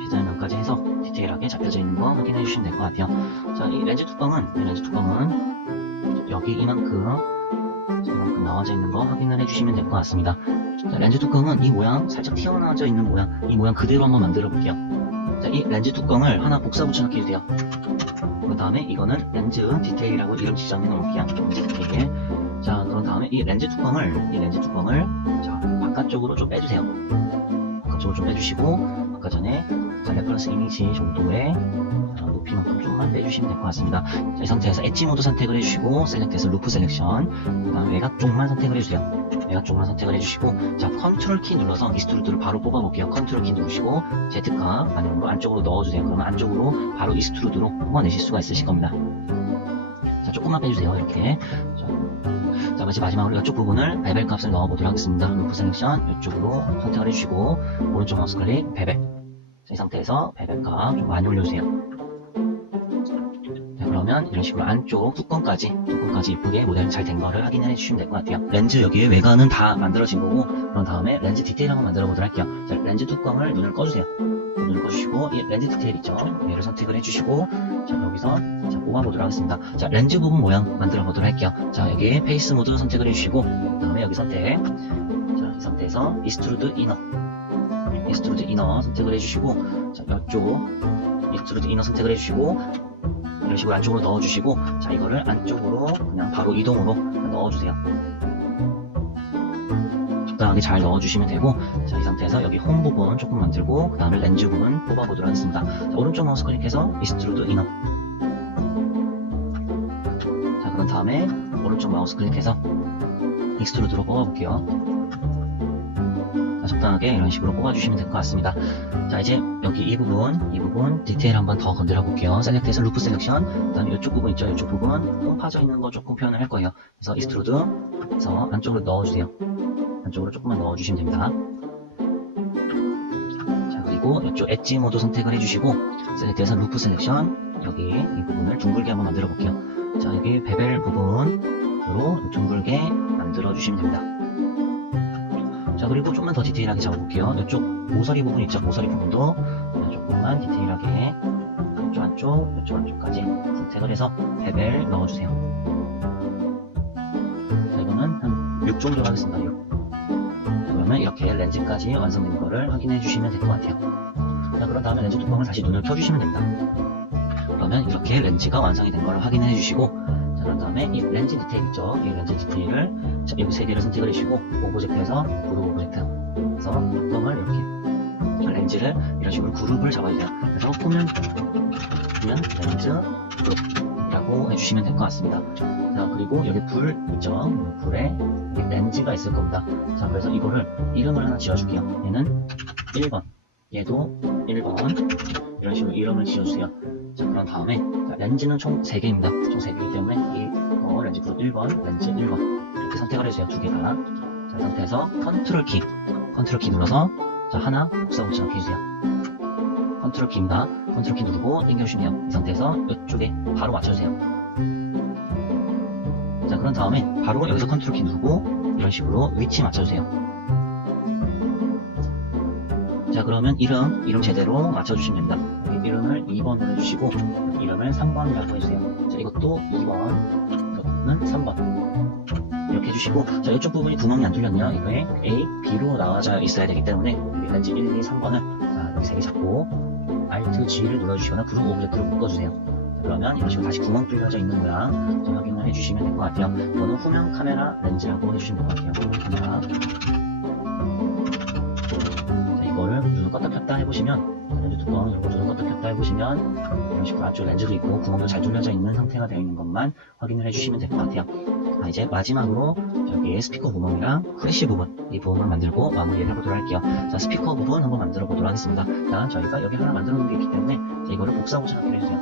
디자인면까지 해서 디테일하게 잡혀져 있는 거 확인해 주시면 될 것 같아요. 자, 이 렌즈 뚜껑은 여기 이만큼 나와져 있는 거 확인을 해주시면 될 것 같습니다. 자, 렌즈 뚜껑은 이 모양 살짝 튀어나와져 있는 모양, 이 모양 그대로 한번 만들어 볼게요. 자, 이 렌즈 뚜껑을 하나 복사 붙여넣기 해주세요. 그 다음에 이거는 렌즈 디테일이라고 이름 지정해 놓을게요. 렌즈 디테일. 자, 그런 다음에 이 렌즈 뚜껑을 자, 바깥쪽으로 좀 빼주세요. 바깥쪽으로 좀 빼주시고, 아까 전에 레퍼런스 이미지 정도의 높이만큼 조금만 빼주시면 될 것 같습니다. 자, 이 상태에서 엣지 모드 선택을 해주시고, 셀렉트해서 루프 셀렉션, 그 다음에 외곽 쪽만 선택을 해주세요. 외곽 쪽만 선택을 해주시고, 자, 컨트롤 키 눌러서 이스트루드를 바로 뽑아볼게요. 컨트롤 키 누르시고 Z카 안쪽으로 넣어주세요. 그러면 안쪽으로 바로 이스트루드로 뽑아내실 수가 있으실 겁니다. 자, 조금만 빼주세요. 이렇게. 자, 마지막으로 이쪽 부분을 베벨 값을 넣어보도록 하겠습니다. 루프 셀렉션 이쪽으로 선택을 해주시고, 오른쪽 마우스 클릭 베벨. 자, 이 상태에서 베벨 값 좀 많이 올려주세요. 자, 그러면 이런 식으로 안쪽 뚜껑까지 이쁘게 모델 잘 된 거를 확인해 주시면 될 것 같아요. 렌즈 여기에 외관은 다 만들어진 거고, 그런 다음에 렌즈 디테일 한번 만들어 보도록 할게요. 자, 렌즈 뚜껑을 눈을 꺼주세요. 눈을 꺼주시고, 이 렌즈 디테일 있죠? 얘를 선택을 해주시고, 자, 여기서 자, 뽑아보도록 하겠습니다. 자, 렌즈 부분 모양 만들어 보도록 할게요. 자, 여기에 페이스 모드 선택을 해주시고, 그 다음에 여기 선택. 자, 이 상태에서 이스트루드 이너 선택을 해주시고, 자, 이쪽 이스트루드 이너 선택을 해주시고, 이런 식으로 안쪽으로 넣어주시고, 자, 이거를 안쪽으로 그냥 바로 이동으로 넣어주세요. 적당하게 잘 넣어주시면 되고, 자, 이 상태에서 여기 홈 부분 조금 만들고, 그 다음에 렌즈 부분 뽑아보도록 하겠습니다. 자, 오른쪽 마우스 클릭해서 이스트루드 이너. 자, 그런 다음에 오른쪽 마우스 클릭해서 익스트루드로 뽑아볼게요. 자, 적당하게 이런 식으로 뽑아주시면 될 것 같습니다. 자, 이제 여기 이 부분 디테일 한번 더 건드려 볼게요. 셀렉트해서 루프 셀렉션, 그 다음에 이쪽 부분 있죠? 이쪽 부분 좀 파져 있는 거 조금 표현을 할 거예요. 그래서 익스트루드에서 안쪽으로 넣어주세요. 안쪽으로 조금만 넣어주시면 됩니다. 자, 그리고 이쪽 엣지 모드 선택을 해주시고, 셀렉트해서 루프 셀렉션, 여기 이 부분을 둥글게 한번 만들어 볼게요. 자, 여기 베벨 부분으로 둥글게 만들어 주시면 됩니다. 자, 그리고 조금만 더 디테일하게 잡아볼게요. 이쪽 모서리 부분 있죠? 모서리 부분도 조금만 디테일하게 이쪽 안쪽까지 선택을 해서 베벨 넣어주세요. 자, 이거는 한 6 정도 하겠습니다. 6. 그러면 이렇게 렌즈까지 완성된 거를 확인해 주시면 될 것 같아요. 자, 그런 다음에 렌즈 뚜껑을 다시 눈을 켜주시면 됩니다. 그러면 이렇게 렌즈가 완성이 된 거를 확인해 주시고, 자, 그런 다음에 이 렌즈 디테일 있죠? 이 렌즈 디테일을 자, 여기 3개를 선택을 해주시고, 오브젝트에서 그룹 오브젝트에서 뚜껑을 이렇게 렌즈를 이런 식으로 그룹을 잡아주세요. 그래서 보면 렌즈 그룹이라고 해주시면 될 것 같습니다. 자, 그리고 여기 불 있죠? 불에 렌즈가 있을 겁니다. 자, 그래서 이거를 이름을 하나 지어줄게요. 얘는 1번, 얘도 1번, 이런 식으로 이름을 지어주세요. 자, 그런 다음에 자, 렌즈는 총 3개입니다. 총 3개이기 때문에 이 렌즈 그룹 1번, 렌즈 1번 이렇게 선택을 해주세요. 2개가. 자, 이 상태에서 컨트롤 키 눌러서 자, 하나 복사 붙여넣기 해주세요. 컨트롤 키입니다. 컨트롤 키 누르고 당겨주시면 돼요. 이 상태에서 이쪽에 바로 맞춰주세요. 자, 그런 다음에 바로 여기서 컨트롤 키 누르고 이런 식으로 위치 맞춰주세요. 자, 그러면 이름 제대로 맞춰주시면 됩니다. 이름을 2번으로 해주시고, 이름을 3번이라고 해주세요. 자, 이것도 2번, 이거는 3번. 이렇게 해주시고, 자, 이쪽 부분이 구멍이 안 뚫렸네요. 이거에 A, B로 나와져 있어야 되기 때문에, 여기 렌즈 1, 2, 3번을, 자, 여기 3개 잡고, Alt G를 눌러주시거나 그룹 오브젝트를 묶어주세요. 자, 그러면 이런 식으로 다시 구멍 뚫려져 있는 모양, 확인을 해주시면 될 것 같아요. 이거는 후면 카메라 렌즈라고 해주시면 될 것 같아요. 후면 카메라. 자, 이거를 눈을 껐다 켰다 해보시면, 렌즈 뚜껑 이런 거 눈을 껐다 켰다 해보시면 이런 식으로 안쪽 렌즈도 있고 구멍도 잘 뚫려져 있는 상태가 되어 있는 것만 확인을 해주시면 될 것 같아요. 자, 이제 마지막으로 여기 스피커 구멍이랑 프레쉬 부분, 이 부분을 만들고 마무리를 해보도록 할게요. 자, 스피커 부분 한번 만들어 보도록 하겠습니다. 자, 저희가 여기 하나 만들어 놓은 게 있기 때문에 자, 이거를 복사 붙여넣기를 해주세요.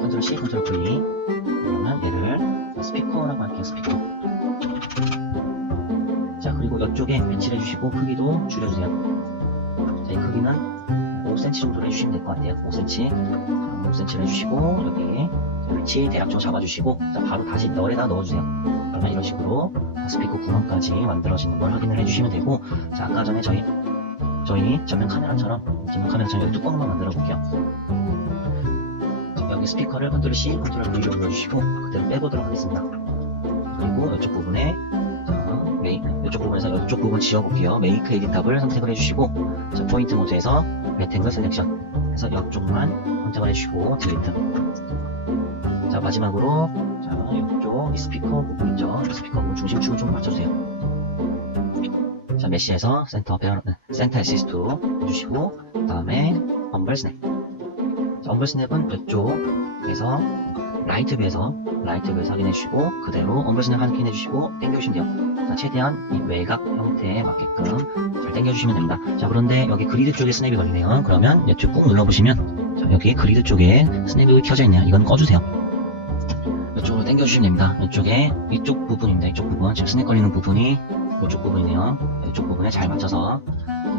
컨트롤 C, 컨트롤 V. 그러면 얘를 스피커라고 할게요. 스피커. 자, 그리고 이쪽에 배치를 해주시고 크기도 줄여주세요. 자, 이 크기는 5cm 정도로 해주시면 될 것 같아요. 5cm. 5cm를 해주시고 여기 위치 대략적으로 잡아주시고, 자, 바로 다시 열에다 넣어주세요. 그러면 이런 식으로 스피커 구멍까지 만들어지는 걸 확인을 해주시면 되고, 자, 아까 전에 저희 전면 카메라처럼 여기 뚜껑만 만들어 볼게요. 여기 스피커를 컨트롤 C, 컨트롤 V로 눌러주시고 그대로 빼보도록 하겠습니다. 그리고 이쪽 부분에 이쪽 부분에서 이쪽 부분 지워볼게요. 메이크 에디트 탑을 선택을 해주시고, 자, 포인트 모드에서 레ክ탱글 셀렉션 해서 이쪽만 선택을 해주시고 딜리트. 자, 마지막으로 자, 이쪽 이 스피커 부분 있죠. 이 스피커 부분 중심축을 좀 맞춰주세요. 자, 메시에서 센터 어시스트 해주시고, 그 다음에 엄벌 스냅. 자, 엄벌 스냅은 이쪽에서 라이트 뷰에서 확인해주시고 그대로 엄벌 스냅 확인해주시고 당겨주시면 돼요. 자, 최대한 이 외곽 형태에 맞게끔 잘 당겨주시면 됩니다. 자, 그런데 여기 그리드 쪽에 스냅이 걸리네요. 그러면 이쪽 꾹 눌러보시면, 자, 여기 그리드 쪽에 스냅이 켜져 있네요. 이건 꺼주세요. 이쪽으로 당겨주시면 됩니다. 이쪽 부분입니다. 이쪽 부분, 지금 스냅 걸리는 부분이 이쪽 부분이네요. 이쪽 부분에 잘 맞춰서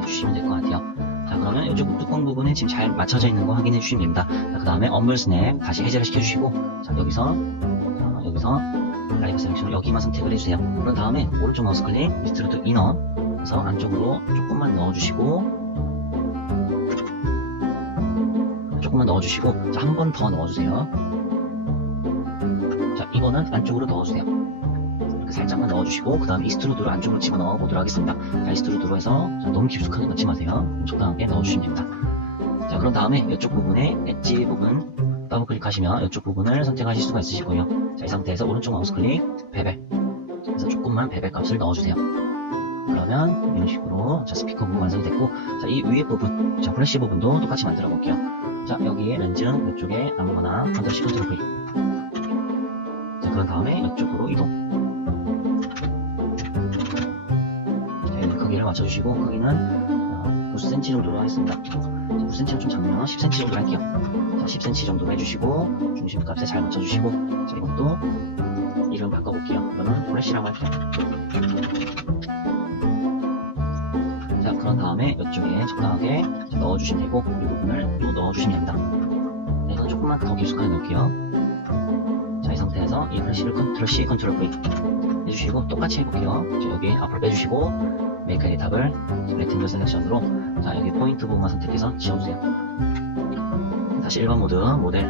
해주시면 될 것 같아요. 자, 그러면 이쪽 뚜껑 부분에 지금 잘 맞춰져 있는 거 확인해 주시면 됩니다. 자, 그 다음에 엄벌 스냅 다시 해제를 시켜주시고, 자, 여기서 라이브 셀렉션 여기만 선택을 해주세요. 그런 다음에 오른쪽 마우스 클릭 리스트루트 이너 그래서 안쪽으로 조금만 넣어주시고, 자, 한 번 더 넣어주세요. 자, 이거는 안쪽으로 넣어주세요. 이렇게 살짝만 넣어주시고, 그 다음에 이스트루드로 안쪽으로 집어넣어 보도록 하겠습니다. 자, 이스트루드로 해서, 자, 너무 깊숙하게 넣지 마세요. 적당하게 넣어주시면 됩니다. 자, 그런 다음에 이쪽 부분에 엣지 부분 더블 클릭하시면 이쪽 부분을 선택하실 수가 있으시고요. 자, 이 상태에서 오른쪽 마우스 클릭 베벨 그래서 조금만 베벨 값을 넣어주세요. 그러면 이런 식으로, 자, 스피커 부분 완성이 됐고, 자, 이 위에 부분, 자, 플래시 부분도 똑같이 만들어 볼게요. 자, 여기에 렌즈 이쪽에 아무거나 컨트롤 C, 컨트롤 V. 자, 그런 다음에 이쪽으로 이동. 크기를 맞춰주시고, 크기는 9cm 정도로 하겠습니다. 9cm는 좀 작네요. 10cm 정도 할게요. 자, 10cm 정도로 해주시고, 중심값에 잘 맞춰주시고, 자, 이것도 이름 바꿔볼게요. 이거는 플래시라고 할게요. 자, 그런 다음에 이쪽에 적당하게 넣어주시면 되고, 이 부분을 또 넣어주시면 됩니다. 자, 이건 조금만 더 깊숙하게 넣을게요. 자, 이 상태에서 이 플래시를 컨트롤 C, 컨트롤 V 해주시고, 똑같이 해볼게요. 자, 여기 앞으로 빼주시고, 메이크 에디트 탑을 레ክ탱글 셀렉션으로, 자, 여기 포인트 부분만 선택해서 지워주세요. 다시 일반 모델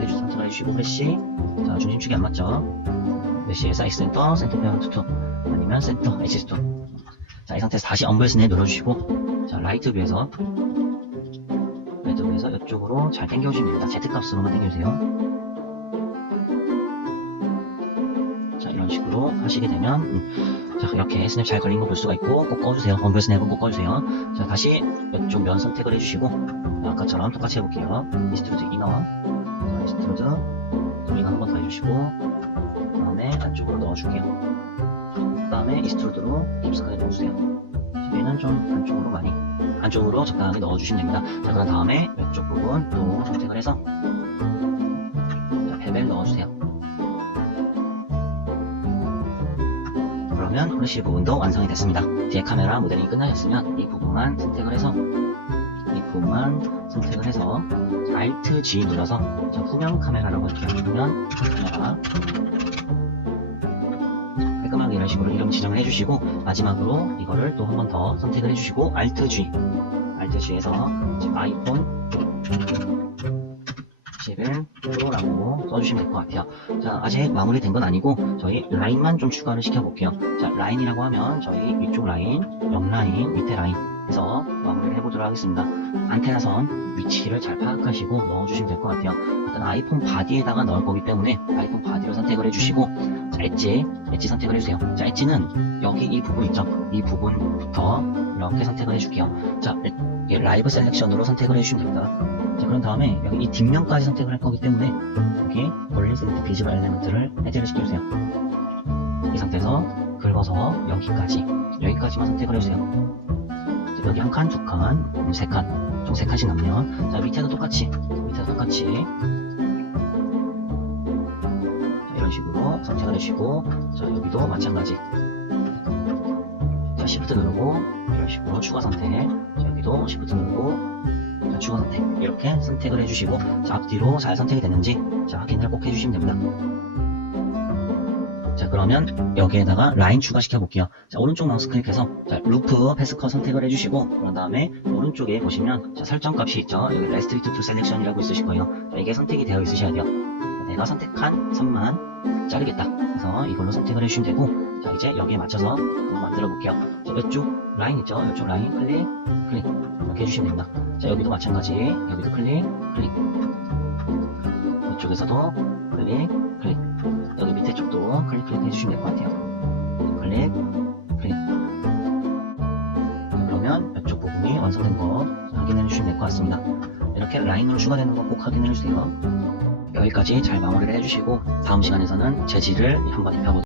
선택을 해주시고, 플래시, 자, 중심축이 안 맞죠? 메시에서 X센터, 센터 페어런트 2, 아니면 센터 H2. 자, 이 상태에서 다시 엄벌 스냅 눌러주시고, 자, 라이트 뷰에서 이쪽으로 잘 당겨주시면 됩니다. Z 값으로만 당겨주세요. 자, 이런 식으로 하시게 되면, 자, 이렇게 스냅 잘 걸린 거 볼 수가 있고, 꼭 꺼주세요. 엄벌 스냅은 꼭 꺼주세요. 자, 다시 이쪽 면 선택을 해주시고, 아까처럼 똑같이 해볼게요. 이스트루드 이너, 자, 이스트루드 이너 한 번 더 해주시고, 그 다음에 안쪽으로 넣어줄게요. 그 다음에 이스트루드로 깊숙하게 넣어주세요. 얘는 좀 안쪽으로 적당하게 넣어주시면 됩니다. 자, 그런 다음에 이쪽 부분 또 선택을 해서, 자, 베벨 넣어주세요. 그러면 플래시 부분도 완성이 됐습니다. 뒤에 카메라 모델링이 끝나셨으면 이 부분만 선택을 해서 Alt G 눌러서, 자, 후면 카메라라고 할게요. 후면 카메라. 깔끔하게 이런 식으로 이름 지정을 해주시고, 마지막으로 이거를 또 한 번 더 선택을 해주시고, Alt G에서 지금 아이폰 11 프로라고 써주시면 될 것 같아요. 자, 아직 마무리된 건 아니고 저희 라인만 좀 추가를 시켜볼게요. 자, 라인이라고 하면 저희 위쪽 라인, 옆 라인, 밑에 라인 해서 마무리를 해보도록 하겠습니다. 안테나선 위치를 잘 파악하시고 넣어주시면 될 것 같아요. 일단 아이폰 바디에다가 넣을 거기 때문에 아이폰 바디로 선택을 해주시고, 자, 엣지 선택을 해주세요. 자, 엣지는 여기 이 부분 있죠? 이 부분부터 이렇게 선택을 해줄게요. 자, 라이브 셀렉션으로 선택을 해주시면 됩니다. 자, 그런 다음에 여기 이 뒷면까지 선택을 할 거기 때문에 여기 올린 셀렉트 비지블 엘리먼트를 해제를 시켜주세요. 이 상태에서 긁어서 여기까지만 선택을 해주세요. 자, 여기 한 칸, 두 칸, 세 칸, 총 세 칸씩 남네요. 자, 밑에도 똑같이 이쪽도 선택을 해주시고, 자, 여기도 마찬가지. 자, Shift 누르고, 이런 식으로 추가 선택. 자, 여기도 Shift 누르고, 자, 추가 선택. 이렇게 선택을 해주시고, 자, 앞뒤로 잘 선택이 됐는지, 자, 확인을 꼭 해주시면 됩니다. 자, 그러면 여기에다가 라인 추가시켜 볼게요. 자, 오른쪽 마우스 클릭해서 자, 루프 패스컷 선택을 해주시고, 그런 다음에 오른쪽에 보시면 자, 설정 값이 있죠. 여기 Restrict to Selection이라고 있으실 거예요. 자, 이게 선택이 되어 있으셔야 돼요. 내가 선택한 선만 자르겠다. 그래서 이걸로 선택을 해주시면 되고, 자, 이제 여기에 맞춰서 한번 만들어 볼게요. 자, 이쪽 라인 있죠. 이쪽 라인 클릭, 클릭 이렇게 해주시면 됩니다. 자, 여기도 마찬가지. 여기도 클릭, 클릭. 이쪽에서도 클릭, 클릭. 여기 밑에 쪽도 클릭, 클릭 해주시면 될 것 같아요. 클릭, 클릭. 그러면 이쪽 부분이 완성된 거 확인해 주시면 될 것 같습니다. 이렇게 라인으로 추가되는 거 꼭 확인해 주세요. 여기까지 잘 마무리를 해주시고, 다음 시간에서는 재질을 한번 입혀보도록 하겠습니다.